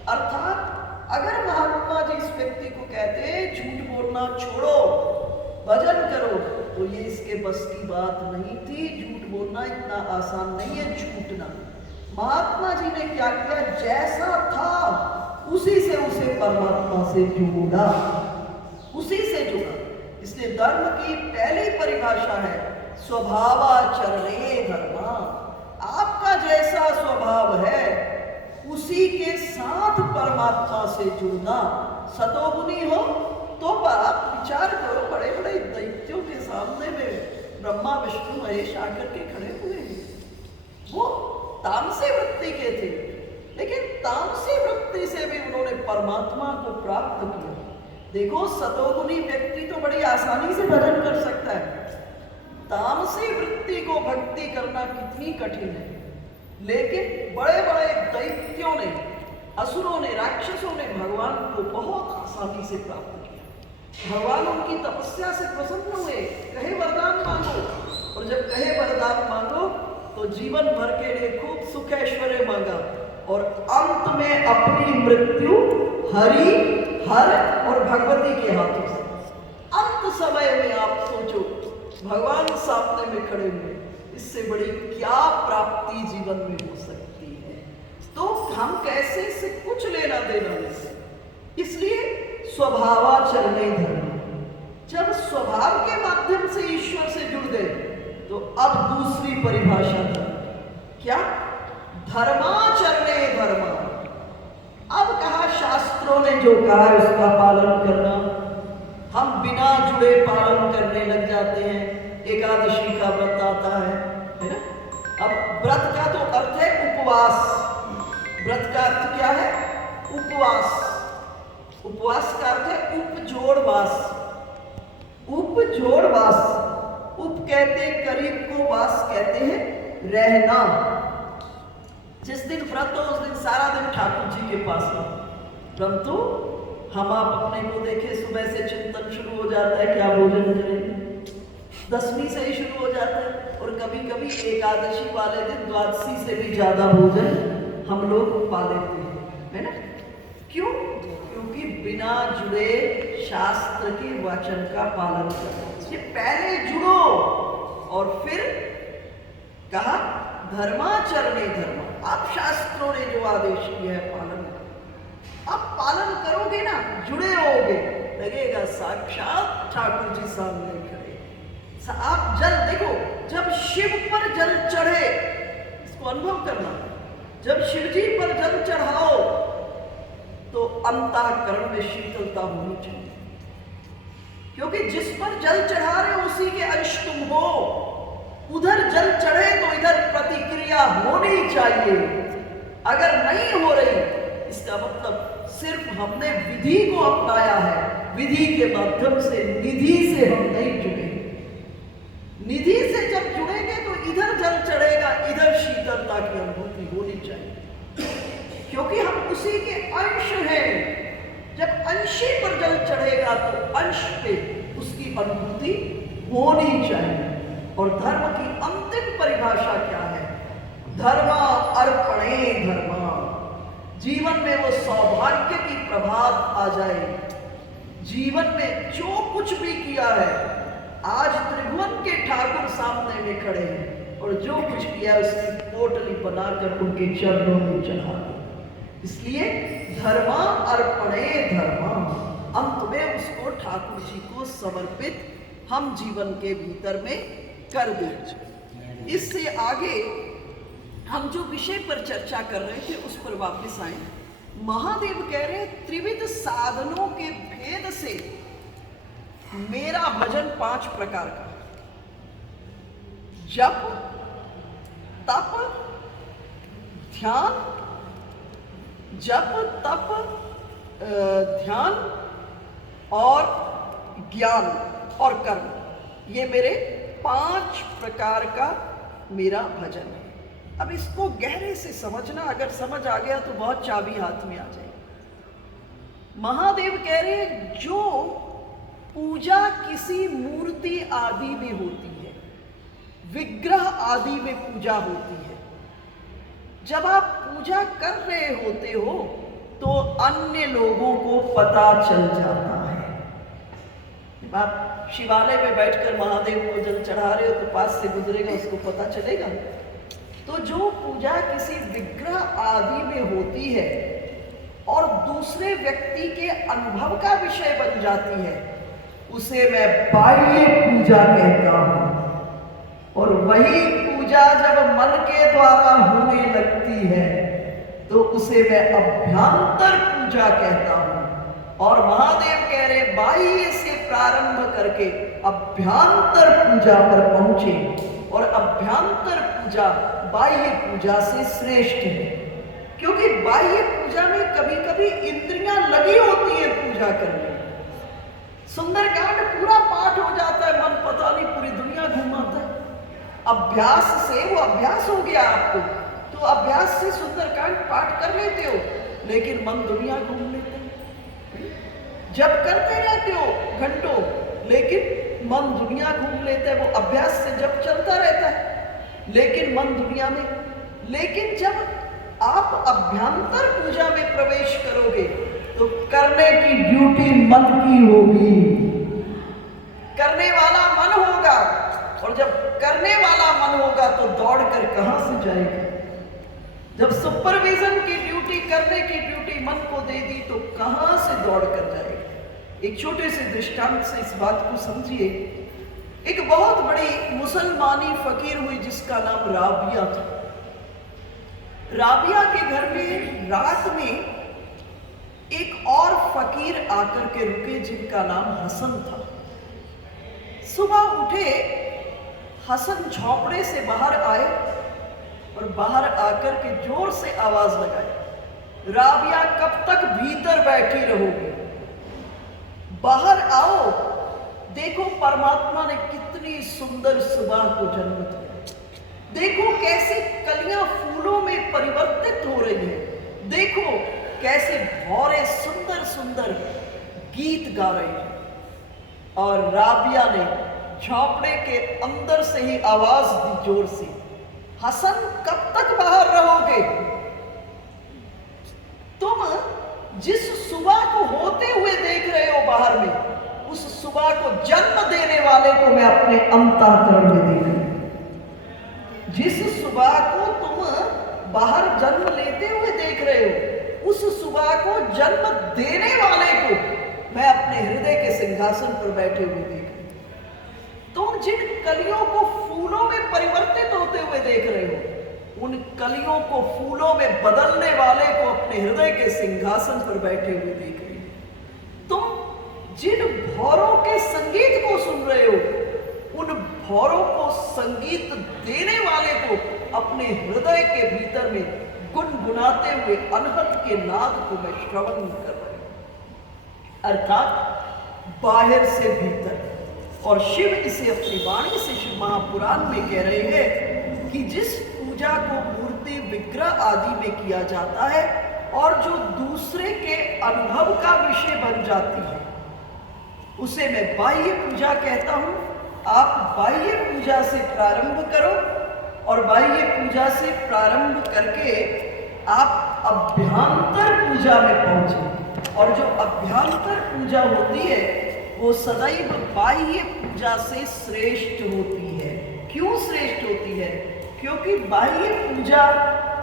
अर्थात अगर महात्मा जी इस व्यक्ति को कहते झूठ बोलना छोड़ो, भजन करो, तो ये इसके बस की बात नहीं थी। झूठ बोलना इतना आसान नहीं है, झूठना। महात्मा जी ने क्या किया, जैसा था उसी से उसे परमात्मा से जोड़ा, उसी से जोड़ा। इसलिए धर्म की पहली परिभाषा है स्वभावाचरणे धर्मा। आपका जैसा स्वभाव है उसी के साथ परमात्मा से जुड़ना। सतोगुनी हो तो आप विचार करो, बड़े बड़े दैत्यों के सामने में ब्रह्मा विष्णु महेश आकर के खड़े हुए हैं। वो तामसी वृत्ति के थे, लेकिन तामसी वृत्ति से भी उन्होंने परमात्मा को प्राप्त किया। देखो सतोगुनी व्यक्ति तो बड़ी आसानी से भजन कर सकता है, तामसी वृत्ति को भक्ति करना कितनी कठिन है। लेकिन बड़े बड़े दैत्यों ने, असुरों ने, राक्षसों ने भगवान को बहुत आसानी से प्राप्त किया। भगवान उनकी तपस्या से प्रसन्न हुए, कहे वरदान मांगो, और जब कहे वरदान मांगो तो जीवन भर के लिए खूब सुख ऐश्वर्य मांगा और अंत में अपनी मृत्यु हरि, हर और भगवती के हाथों से। अंत समय में आप सोचो भगवान सामने में खड़े हुए, इससे बड़ी क्या प्राप्ति जीवन में हो सकती है। तो हम कैसे इससे कुछ लेना देना नहीं। इसलिए स्वभावाचरणे धर्म, जब स्वभाव के माध्यम से ईश्वर से जुड़ गए तो अब दूसरी परिभाषा था क्या, धर्माचरणे धर्म। अब कहा शास्त्रों ने जो कहा है उसका पालन करना। हम बिना जुड़े पालन करने लग जाते हैं। एकादशी का व्रत आता है ना। अब व्रत का तो अर्थ है उपवास। व्रत का अर्थ क्या है, उपवास। उपवास का अर्थ है उपजोड़वास। उपजोड़वास, उप कहते करीब को, वास कहते हैं रहना। जिस दिन व्रत हो उस दिन सारा दिन ठाकुर जी के पास रहो। परंतु हम आप अपने को देखें, सुबह से चिंतन शुरू हो जाता है क्या भोजन करेंगे, दसवीं से ही शुरू हो जाता है, और कभी कभी एकादशी वाले दिन द्वादशी से भी ज्यादा भोजन हम लोग पा लेते हैं, है ना। क्यों? क्योंकि बिना जुड़े शास्त्र के वचन का पालन करो। इसलिए पहले जुड़ो और फिर कहा धर्माचरणे धर्म। आप शास्त्रों ने जो आदेश किया है पालन करो। आप पालन करोगे ना, जुड़े होगे, लगेगा साक्षात ठाकुर जी सामने खड़े। आप जल देखो, जब शिव पर जल चढ़े, इसको अनुभव करना, जब शिव जी पर जल चढ़ाओ तो अंतःकरण में शीतलता होनी चाहिए, क्योंकि जिस पर जल चढ़ा रहे हो उसी के अंश तुम हो। उधर जल चढ़े तो इधर प्रतिक्रिया होनी चाहिए। अगर नहीं हो रही, इसका मतलब सिर्फ हमने विधि को अपनाया है, विधि के माध्यम से निधि से हम नहीं जुड़े। निधि से जब जुड़ेंगे तो इधर जल चढ़ेगा, इधर शीतलता की अनुभूति होनी चाहिए, क्योंकि हम उसी के अंश हैं। जब अंशी पर जल चढ़ेगा तो अंश पे उसकी अनुभूति होनी चाहिए। और धर्म की अंतिम परिभाषा क्या है, धर्मा अर्पणे धर्मा। जीवन में वो सौभाग्य की प्रभात आ जाए। जीवन में जो कुछ भी किया है, आज त्रिभुवन के ठाकुर सामने में खड़े हैं और जो कुछ किया उसकी पोटली बनाकर उनके चरणों में चढ़ा दो। इसलिए धर्मा अर्पणे धर्मा, अंत में उसको ठाकुर जी को समर्पित हम जीवन के भीतर में कर दें। इससे आगे हम जो विषय पर चर्चा कर रहे थे उस पर वापस आए। महादेव कह रहे त्रिविध साधनों के भेद से मेरा भजन 5 प्रकार का, जप, तप, ध्यान, जप, तप, ध्यान और ज्ञान और कर्म, ये मेरे 5 प्रकार का मेरा भजन है। अब इसको गहरे से समझना, अगर समझ आ गया तो बहुत चाबी हाथ में आ जाएगी। महादेव कह रहे जो पूजा किसी मूर्ति आदि में होती है, विग्रह आदि में पूजा होती है, जब आप पूजा कर रहे होते हो तो अन्य लोगों को पता चल जाता है। जब आप शिवालय में बैठकर महादेव को जल चढ़ा रहे हो तो पास से गुजरेगा, उसको पता चलेगा। तो जो पूजा किसी विग्रह आदि में होती है और दूसरे व्यक्ति के अनुभव का विषय बन जाती है, उसे मैं बाह्य पूजा कहता हूं। और वही पूजा जब मन के द्वारा होने लगती है तो उसे मैं अभ्यांतर पूजा कहता हूं। और महादेव कह रहे बाह्य से प्रारंभ करके अभ्यांतर पूजा पर पहुंचे, और अभ्यांतर पूजा बाह्य पूजा से श्रेष्ठ है। क्योंकि बाह्य पूजा में कभी कभी इंद्रियां लगी होती है पूजा करने। सुंदरकांड पूरा पाठ हो जाता है, मन पता नहीं पूरी दुनिया घुमाता है। अभ्यास से वो अभ्यास हो गया आपको, तो अभ्यास से सुंदरकांड पाठ कर लेते हो, लेकिन मन दुनिया घूम लेते हो। जब करते रहते हो घंटों, लेकिन मन दुनिया घूम लेता है। वो अभ्यास से जब चलता रहता है, लेकिन मन दुनिया में। लेकिन जब आप अभ्यांतर पूजा में प्रवेश करोगे तो करने की ड्यूटी मन की होगी, करने वाला मन होगा। और जब करने वाला मन होगा तो दौड़कर कहां से जाएगा। जब सुपरविजन की ड्यूटी, करने की ड्यूटी मन को दे दी तो कहां से दौड़कर जाएगा। एक छोटे से दृष्टांत से इस बात को समझिए। एक बहुत बड़ी मुसलमानी फकीर हुई जिसका नाम राबिया था। राबिया के घर में रात में एक और फकीर आकर के रुके जिनका नाम हसन था। सुबह उठे, हसन झोपड़े से बाहर आए और बाहर आकर के जोर से आवाज लगाई, राबिया कब तक भीतर बैठी रहोगी, बाहर आओ। देखो परमात्मा ने कितनी सुंदर सुबह को जन्म दिया। देखो कैसे कलियां फूलों में परिवर्तित हो रही है। देखो कैसे भौरे सुंदर सुंदर गीत गा रहे हैं। और राबिया ने झोपड़े के अंदर से ही आवाज दी जोर से, हसन कब तक बाहर रहोगे। तुम जिस सुबह को होते हुए देख रहे हो बाहर में, उस सुबह को जन्म देने वाले को मैं अपने अंतःकरण में देख रही हूं। जिस सुबह को तुम बाहर जन्म लेते हुए देख रहे हो, उस सुबह को जन्म देने वाले को मैं अपने हृदय के सिंहासन पर बैठे हुए देख रही हूं। तुम जिन कलियों को फूलों में परिवर्तित होते हुए देख रहे हो, उन कलियों को फूलों में बदलने वाले को अपने हृदय के सिंहासन पर बैठे हुए देख रही हो। तुम जिन भौरों के संगीत को सुन रहे हो, उन भौरों को संगीत देने वाले को अपने हृदय के भीतर में गुनगुनाते हुए अनहद के नाद को मैं श्रवण कर रहा हूं। अर्थात बाहर से भीतर। और शिव इसे अपनी वाणी से शिव महापुराण में कह रहे हैं कि जिस पूजा को मूर्ति विग्रह आदि में किया जाता है और जो दूसरे के अनुभव का विषय बन जाती है, उसे मैं बाह्य पूजा कहता हूं। आप बाह्य पूजा से प्रारंभ करो और बाह्य पूजा से प्रारंभ करके आप अभ्यांतर पूजा में पहुंचे। और जो अभ्यांतर पूजा होती है वो सदैव बाह्य पूजा से श्रेष्ठ होती है। क्यों श्रेष्ठ होती है? क्योंकि बाह्य पूजा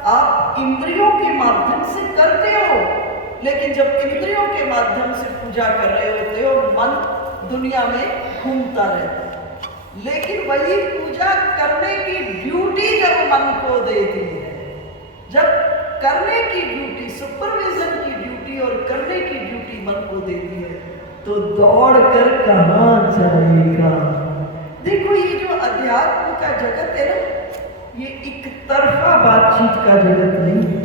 आप इंद्रियों के माध्यम से करते हो, लेकिन जब इंद्रियों के माध्यम से पूजा कर रहे होते हो, मन दुनिया में घूमता रहता है। लेकिन वही पूजा करने की ड्यूटी जब मन को देती है, जब करने की ड्यूटी, सुपरविजन की ड्यूटी और करने की ड्यूटी मन को देती है, तो दौड़ कर कहां जाएगा। देखो ये जो अध्यात्म का जगत है ना, ये एक तरफा बातचीत का जगत नहीं है।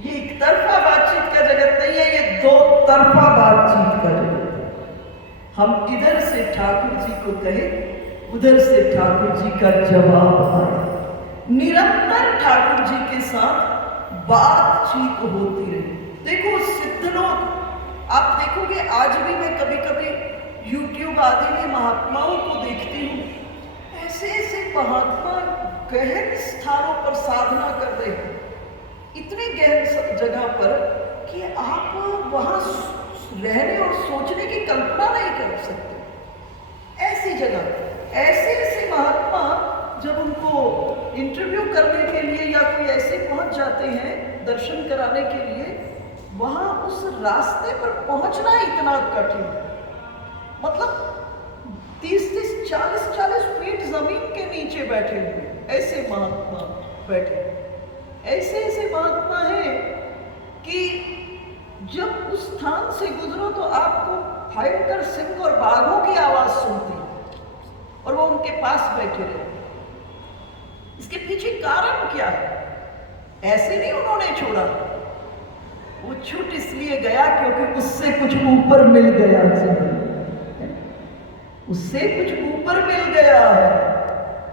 ये एक तरफा बातचीत का जगत नहीं है, ये दो तरफा बातचीत का जगत है। हम इधर से ठाकुर जी को कहे, उधर से ठाकुर जी का जवाब आए। निरंतर ठाकुर जी के साथ बातचीत होती रही। देखो सिद्ध लोग, आप देखोगे आज भी मैं कभी कभी यूट्यूब आदि में महात्माओं को देखती हूँ, ऐसे ऐसे महात्मा गहन स्थानों पर साधना कर रहे हैं, इतने गहन जगह पर कि आप वहां रहने और सोचने की कल्पना नहीं कर सकते। ऐसी जगह ऐसे ऐसे महात्मा जब उनको इंटरव्यू करने के लिए या कोई ऐसे पहुंच जाते हैं दर्शन कराने के लिए, वहां उस रास्ते पर पहुंचना इतना कठिन, मतलब 30-30, 40-40 फीट जमीन के नीचे बैठे हुए ऐसे महात्मा बैठे। ऐसे ऐसे महात्मा हैं कि जब उस स्थान से गुजरो तो आपको भयंकर सिंह और बाघों की आवाज सुनती है और वो उनके पास बैठे रहे। इसके पीछे कारण क्या है? ऐसे नहीं उन्होंने छोड़ा, वो छूट इसलिए गया क्योंकि उससे कुछ ऊपर मिल गया, उससे कुछ ऊपर मिल गया है।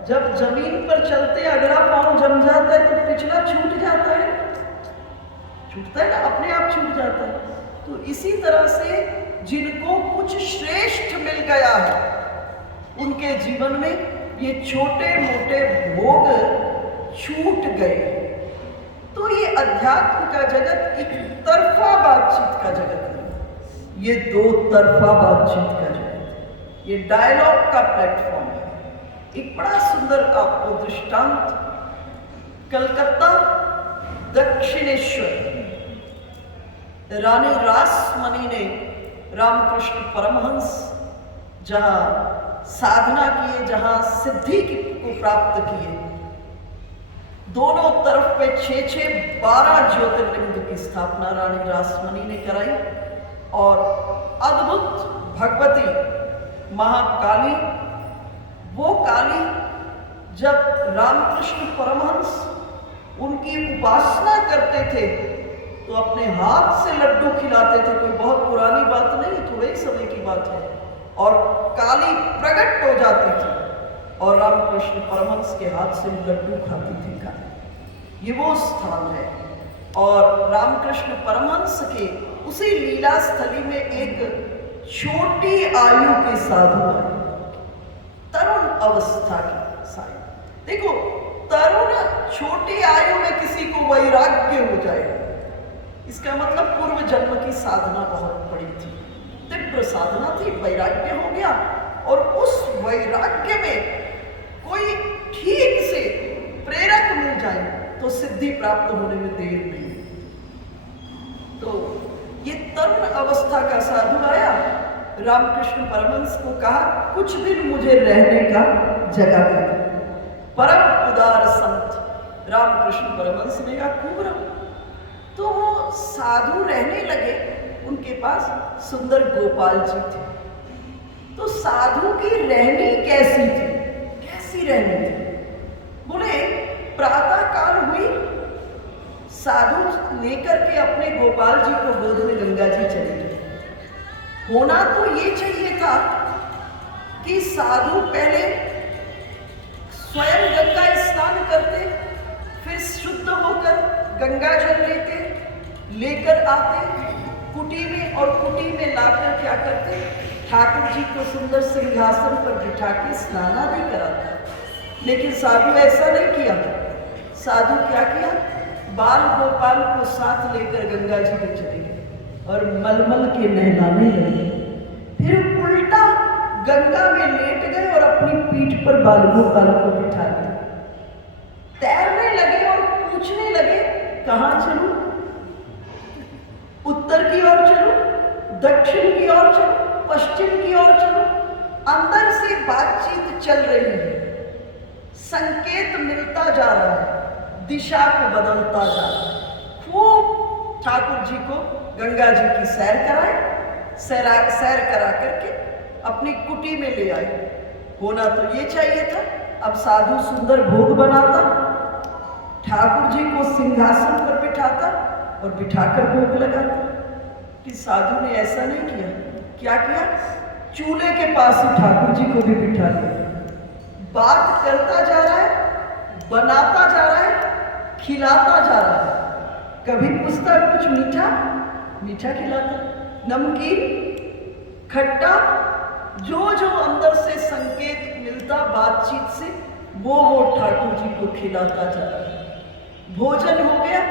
जब जमीन पर चलते अगला पांव जम जाता है तो पिछला छूट जाता है, छूटता है ना, अपने आप छूट जाता है। तो इसी तरह से जिनको कुछ श्रेष्ठ मिल गया है उनके जीवन में ये छोटे मोटे भोग छूट गए। तो ये अध्यात्म का जगत एक तरफा बातचीत का जगत है, ये दो तरफा बातचीत का जगत है, ये डायलॉग का प्लेटफॉर्म है। एक बड़ा सुंदर आपको दृष्टांत, कलकत्ता दक्षिणेश्वर रानी रासमणी ने रामकृष्ण परमहंस जहां साधना किए, जहां सिद्धि को प्राप्त किए, दोनों तरफ पे 6-6-12 ज्योतिर्लिंग की स्थापना रानी रासमणी ने कराई और अद्भुत भगवती महाकाली, वो काली जब रामकृष्ण परमहंस उनकी उपासना करते थे तो अपने हाथ से लड्डू खिलाते थे। कोई बहुत पुरानी बात नहीं, थोड़े ही समय की बात है। और काली प्रकट हो जाती थी और रामकृष्ण परमहंस के हाथ से लड्डू खाती थी काली। ये वो स्थान है। और रामकृष्ण परमहंस के उसी लीला स्थली में एक छोटी आयु के साधु आए, तरुण अवस्था की साधु। देखो, तरुण छोटी आयु में किसी को वैराग्य हो जाए, इसका मतलब पूर्व जन्म की साधना बहुत बड़ी थी, तीव्र साधना थी, वैराग्य हो गया। और उस वैराग्य में कोई ठीक से प्रेरक मिल जाए तो सिद्धि प्राप्त होने में देर नहीं। तो ये तरुण अवस्था का साधु आया, रामकृष्ण परमहंस को कहा कुछ दिन मुझे रहने का जगह दे। परम उदार संत रामकृष्ण परमहंस ने कहा खूब रहो। तो वो साधु रहने लगे, उनके पास सुंदर गोपाल जी थे। तो साधु की रहनी कैसी थी, कैसी रहनी थी? बोले प्रातः काल हुई, साधु लेकर के अपने गोपाल जी को गोद में गंगा जी चले गए। होना तो ये चाहिए था कि साधु पहले स्वयं गंगा स्नान करते, फिर शुद्ध होकर गंगा जल लेकर आते कुटी में, और कुटी में लाकर क्या करते, ठाकुर जी को सुंदर सिंहासन पर बिठा के स्नानादि कराते। लेकिन साधु ऐसा नहीं किया। साधु क्या किया, बाल गोपाल को साथ लेकर गंगा जी में चले गए और मलमल के नहलाने लगे। फिर उल्टा गंगा में लेट गए और अपनी पीठ पर बाल गोपाल को बिठा दिया। तैरने लगे और पूछने लगे कहाँ चलूं, उत्तर की ओर चलूं, दक्षिण की ओर चलूं, पश्चिम की ओर चलूं। अंदर से बातचीत चल रही है, संकेत मिलता जा रहा है, दिशा को बदलता जा रहा है। खूब ठाकुर जी को गंगा जी की सैर कराए, सैर करा करके अपनी कुटी में ले आए। होना तो ये चाहिए था, अब साधु सुंदर भोग बनाता, ठाकुर जी को सिंहासन पर बिठाता और बिठाकर भोग लगाता। कि साधु ने ऐसा नहीं किया। क्या किया, चूल्हे के पास ही ठाकुर जी को भी बिठा लिया। बात करता जा रहा है, बनाता जा रहा है, खिलाता जा रहा है। कभी पूछता है कुछ मीठा, मीठा खिलाता, नमकीन, खट्टा, जो जो अंदर से संकेत मिलता बातचीत से वो ठाकुर जी को खिलाता जा रहा है। भोजन हो गया,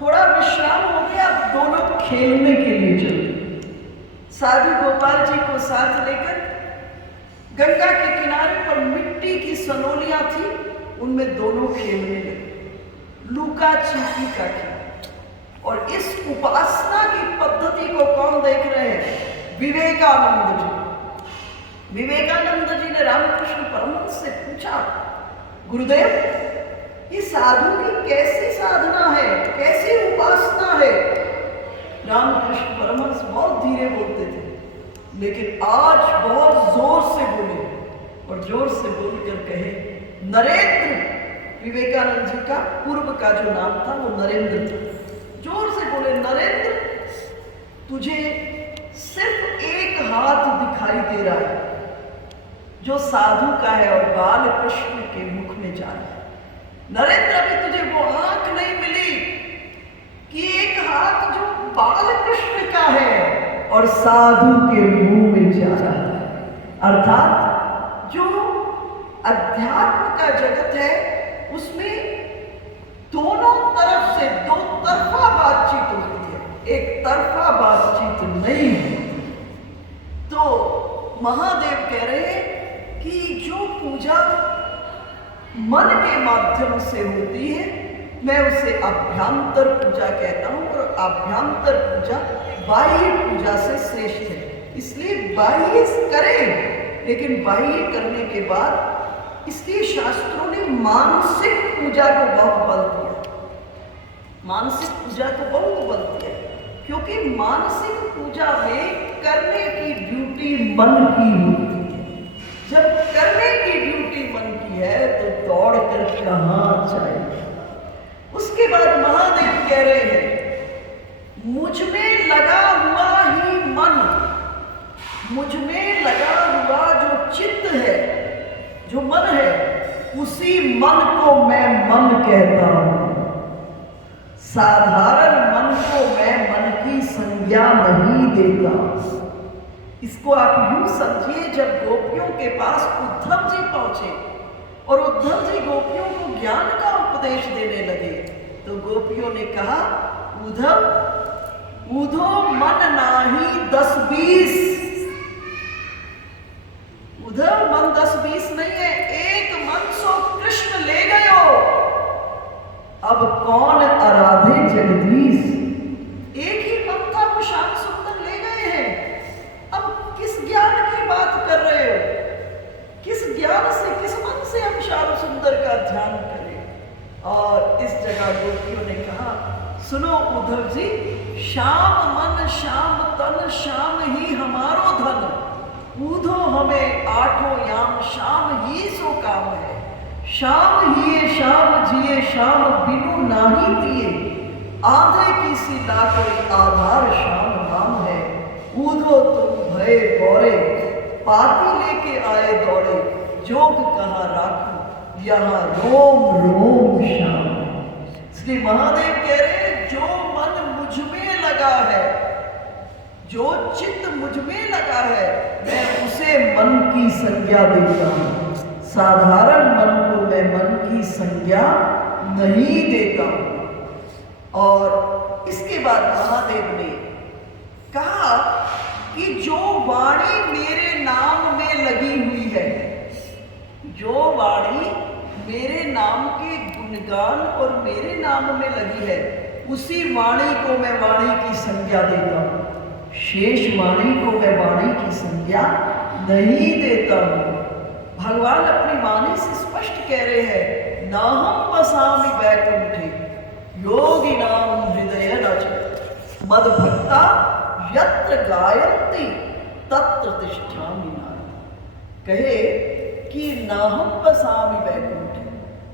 थोड़ा विश्राम हो गया, अब दोनों खेलने के लिए चले। साधु गोपाल जी को साथ लेकर गंगा के किनारे पर मिट्टी की सनोलियां थी, उनमें दोनों खेलने लगे, लुका छिपी का खेल। और इस उपासना की पद्धति को कौन देख रहे हैं? विवेकानंद जी। विवेकानंद जी ने रामकृष्ण परमहंस से पूछा, गुरुदेव ये साधु की कैसी साधना है, कैसी उपासना है? रामकृष्ण परमहंस बहुत धीरे बोलते थे, लेकिन आज बहुत जोर से बोले और जोर से बोलकर कहे, नरेंद्र। विवेकानंद जी का पूर्व का जो नाम था वो नरेंद्र था। जोर से बोले, नरेंद्र तुझे सिर्फ एक हाथ दिखाई दे रहा है जो साधु का है और बाल कृष्ण के मुख में जा रहा है। नरेंद्र अभी तुझे वो आंख नहीं मिली कि एक हाथ जो बाल कृष्ण का है और साधु के मुंह में जा रहा है। अर्थात जो अध्यात्म का जगत है उसमें दोनों तरफ से दो तरफा बातचीत होती है, एक तरफा बातचीत नहीं होती। तो महादेव कह रहे हैं कि जो पूजा मन के माध्यम से होती है मैं उसे अभ्यंतर पूजा कहता हूं, और अभ्यंतर पूजा बाह्य पूजा से श्रेष्ठ है। इसलिए बाह्य करें, लेकिन बाह्य करने के बाद इसलिए शास्त्रों ने मानसिक पूजा को बहुत बल दिया। मानसिक पूजा को बहुत बल दिया क्योंकि मानसिक पूजा में करने की ड्यूटी मन की होती है। जब करने की ड्यूटी मन की है तो दौड़ कर कहां जाएगा। उसके बाद महादेव कह रहे हैं, मुझ में लगा हुआ ही मन, मुझ में लगा हुआ जो चित्त है, जो मन है, उसी मन को मैं मन कहता हूं। साधारण मन को मैं मन की संज्ञा नहीं देता। इसको आप यूं समझिए, जब गोपियों के पास उद्धव जी पहुंचे और उद्धव जी गोपियों को ज्ञान का उपदेश देने लगे तो गोपियों ने कहा, उद्धव उधो मन नाही 10-20। उद्धव मन 10-20 नहीं है, एक मन सो कृष्ण ले गयो, अब कौन आराधे जगदीश। एक ही मन था, वो श्याम सुंदर ले गए हैं। अब किस ज्ञान की बात कर रहे हो? किस ज्ञान से, किस मन से हम श्याम सुंदर का ध्यान करें? और इस जगह गोपियों ने कहा, सुनो उद्धव जी, श्याम मन श्याम तन श्याम ही हमारो धन, ऊधो हमें आठों याम श्याम ही सो काम है। श्याम हिए श्याम जिए श्याम बिनु नाही दिए, आधे की सी लाकोई आधार श्याम नाम है। ऊधो तुम भय गौरे, पाती लेके आए दौड़े, जोग कहाँ राखू यहाँ रोम रोम श्याम। इसलिए महादेव कह रहे हैं, जो मन मुझ में लगा है, जो चित्त मुझ में लगा है, मैं उसे मन की संज्ञा देता हूं। साधारण मन को मैं मन की संज्ञा नहीं देता हूं। और इसके बाद महादेव ने कहा कि जो वाणी मेरे नाम में लगी हुई है, जो वाणी मेरे नाम के गुणगान और मेरे नाम में लगी है, उसी वाणी को मैं वाणी की संज्ञा देता हूं। शेष वाणी को मैं वाणी की संज्ञा नहीं देता हूं। भगवान अपनी वाणी से स्पष्ट कह रहे हैं, नाहं वसामि वैकुंठे योगिनां हृदय रच मद भक्ता यत्र गायन्ति तत्र तिष्ठामि नारद। कहे कि नाहं वसामि वैकुंठे,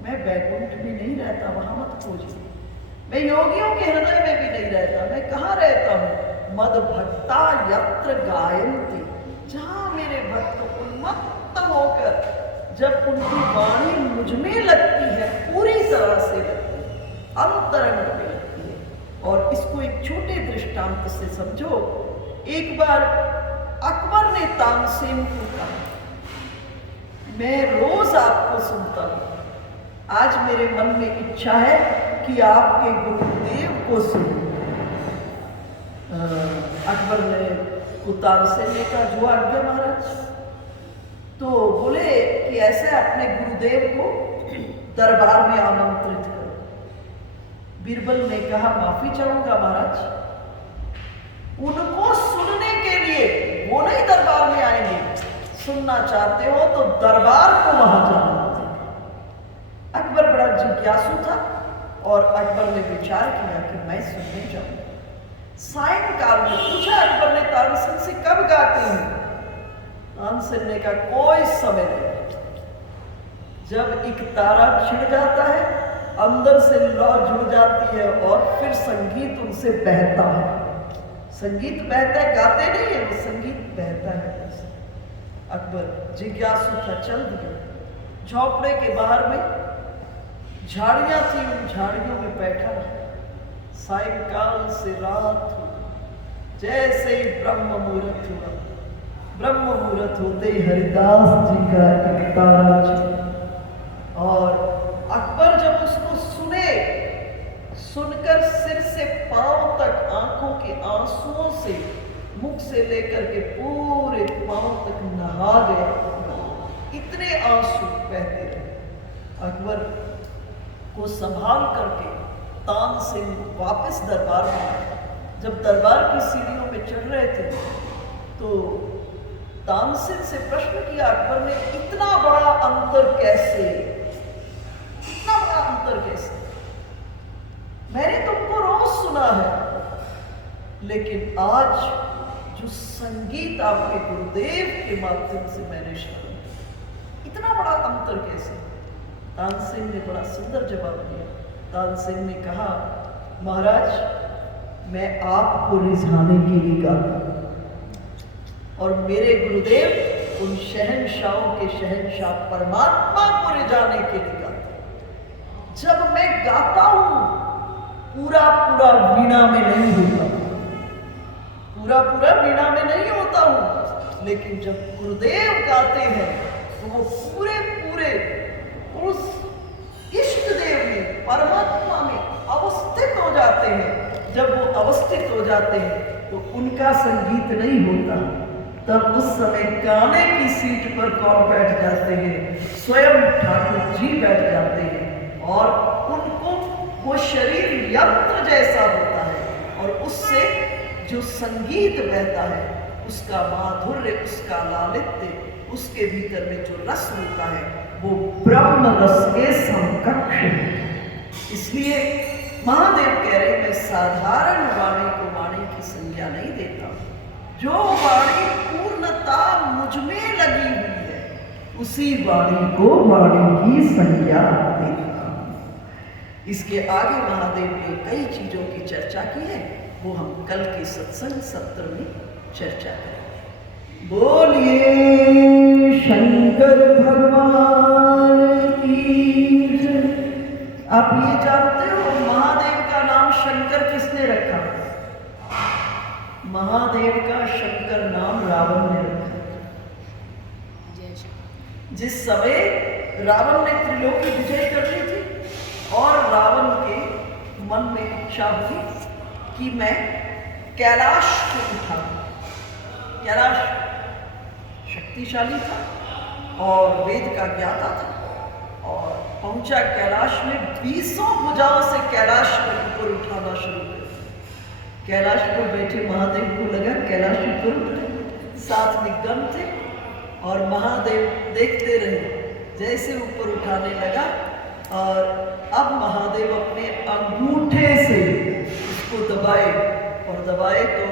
मैं वैकुंठ में नहीं रहता, वहां मत खोजिए। मैं योगियों के हृदय में भी नहीं रहता, मैं कहाँ रहता हूं? मद भक्ता यत्र गायन्ति, जहां मेरे भक्त उन्मत्त होकर जब उनकी वाणी मुझ में लगती है, पूरी तरह से लगती है, अंतरंग में लगती है। और इसको एक छोटे दृष्टांत से समझो। एक बार अकबर ने तानसेन को कहा, मैं रोज आपको सुनता हूं, आज मेरे मन में इच्छा है कि आपके गुरुदेव को सुनूं। अकबर ने तानसेन ने कहा, जो आज्ञा महाराज। तो बोले कि ऐसे अपने गुरुदेव को दरबार में आमंत्रित करो। बीरबल ने कहा, माफी चाहूंगा महाराज, उनको सुनने के लिए वो नहीं दरबार में आएंगे, सुनना चाहते हो तो दरबार को वहां जाना होता। अकबर बड़ा जिज्ञासु था और अकबर ने विचार किया कि मैं सुनने जाऊंगा। सायंकाल में पूछा अकबर ने तानसेन से, कब गाते हैं? तानसेन ने कहा, कोई समय नहीं, जब एक तारा छिड़ जाता है, अंदर से लौ जुड़ जाती है और फिर संगीत उनसे बहता है। संगीत बहता है, गाते नहीं है, वो संगीत बहता है। अकबर जिज्ञासु था, चल दिया। झोपड़े के बाहर में झाड़ियां थी, उन झाड़ियों में बैठा रहा। सायंकाल से रात हो, जैसे ही ब्रह्म मुहूर्त हुआ, ब्रह्म मुहूर्त होते ही हरिदास जी का एक तारा छिड़ा। और अकबर जब उसको सुने, सुनकर सिर से पांव तक आंखों के आंसुओं से, मुख से लेकर के पूरे पांव तक नहा गया। इतने आंसू बहते रहे। अकबर को संभाल करके तानसेन वापस दरबार में आया। जब दरबार की सीढ़ियों में चढ़ रहे थे तो तानसेन से प्रश्न किया अकबर ने, इतना बड़ा अंतर कैसे, इतना बड़ा अंतर कैसे? मैंने तुमको रोज सुना है, लेकिन आज जो संगीत आपके गुरुदेव के माध्यम से मैंने सुना, इतना बड़ा अंतर कैसे? तानसेन ने बड़ा सुंदर जवाब दिया। तानसेन ने कहा, महाराज, मैं आपको रिझाने के लिए गाता हूं और मेरे गुरुदेव उन शहंशाहों के शहंशाह परमात्मा को रिझाने के लिए गाता हूं। जब मैं गाता हूं, पूरा पूरा वीणा में नहीं होता, पूरा पूरा वीणा में नहीं होता हूं, लेकिन जब गुरुदेव गाते हैं तो वो पूरे पूरे उस इष्ट देव में, परमात्मा में अवस्थित हो जाते हैं। जब वो अवस्थित हो जाते हैं तो उनका संगीत नहीं होता, तब उस समय गाने की सीट पर कौन बैठ जाते हैं? स्वयं ठाकुर जी बैठ जाते हैं और उनको वो शरीर यंत्र जैसा होता है और उससे जो संगीत बहता है, उसका माधुर्य, उसका लालित्य, उसके भीतर में जो रस होता है वो ब्रह्म रस के समकक्ष है। इसलिए महादेव कह रहे, मैं साधारण वाणी को वाणी की संज्ञा नहीं देता। जो वाणी पूर्णता मुझ में लगी हुई है, उसी वाणी को वाणी की संज्ञा देता हूं। इसके आगे महादेव ने कई चीजों की चर्चा की है, वो हम कल के सत्संग सत्र में चर्चा करेंगे। बोलिए शंकर भगवान की जय। आप ये जानते हो महादेव का नाम शंकर किसने रखा? महादेव का शंकर नाम रावण ने रखा। जिस समय रावण ने त्रिलोकी विजय कर ली थी और रावण के मन में इच्छा हुई कि मैं कैलाश को उठाऊं। कैलाश शक्तिशाली था और वेद का ज्ञाता था और पहुंचा कैलाश में, 20 भुजाओं से कैलाश को ऊपर उठाना शुरू कर। कैलाश पर बैठे महादेव को लगा कैलाश ऊपर उठे, साथ में गण थे और महादेव देखते रहे। जैसे ऊपर उठाने लगा और अब महादेव अपने अंगूठे से उसको दबाए और दबाए तो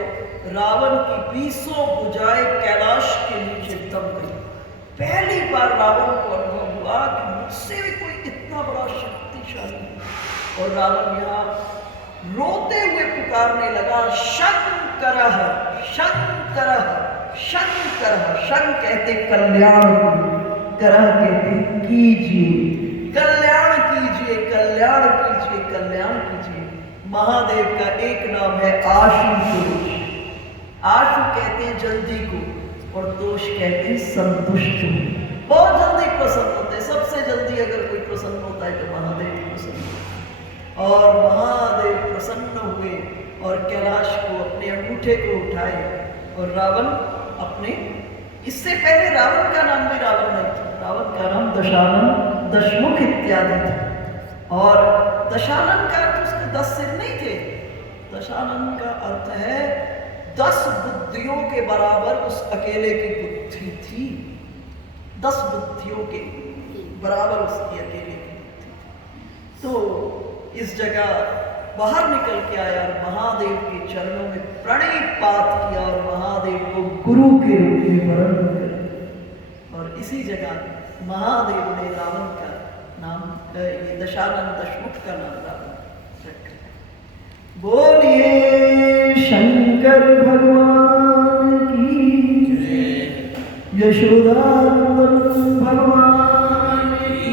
रावण की 20 भुजाएं कैलाश के नीचे दब गई। पहली बार रावण को अनुभव हुआ कि मुझसे भी कोई इतना बड़ा शक्तिशाली है। और रावण यहाँ रोते हुए पुकारने लगा, शंकरः शंकरः शंकर, शं कहते कल्याण को, कर कहते कीजिए, कल्याण कीजिए, कल्याण कीजिए, कल्याण कीजिए। महादेव का एक नाम है आशुतोष। आशु कहते हैं जल्दी को, और तोष कहते हैं संतुष्ट को। बहुत जल्दी प्रसन्न होते हैं। सबसे जल्दी अगर कोई प्रसन्न होता है तो महादेव प्रसन्न होते। और महादेव प्रसन्न हुए और कैलाश को, अपने अंगूठे को उठाए, और रावण अपने, इससे पहले रावण का नाम भी रावण नहीं था। रावण का नाम दशानन, दशमुख इत्यादि था। और दशानन का अर्थ उसके 10 सिर नहीं थे। दशानन का अर्थ है 10 बुद्धियों के बराबर उस अकेले की बुद्धि थी। 10 बुद्धियों के बराबर उसकी अकेले की बुद्धि थी। तो इस जगह बाहर निकल के आया और महादेव के चरणों में प्रणिपात किया और महादेव को गुरु के रूप में वरण कर। और इसी जगह महादेव ने रावण का नाम, ये दशानन दशमुख का नाम रावण रखा। बोलिए शंकर भगवान की, यशोदानंदन भगवान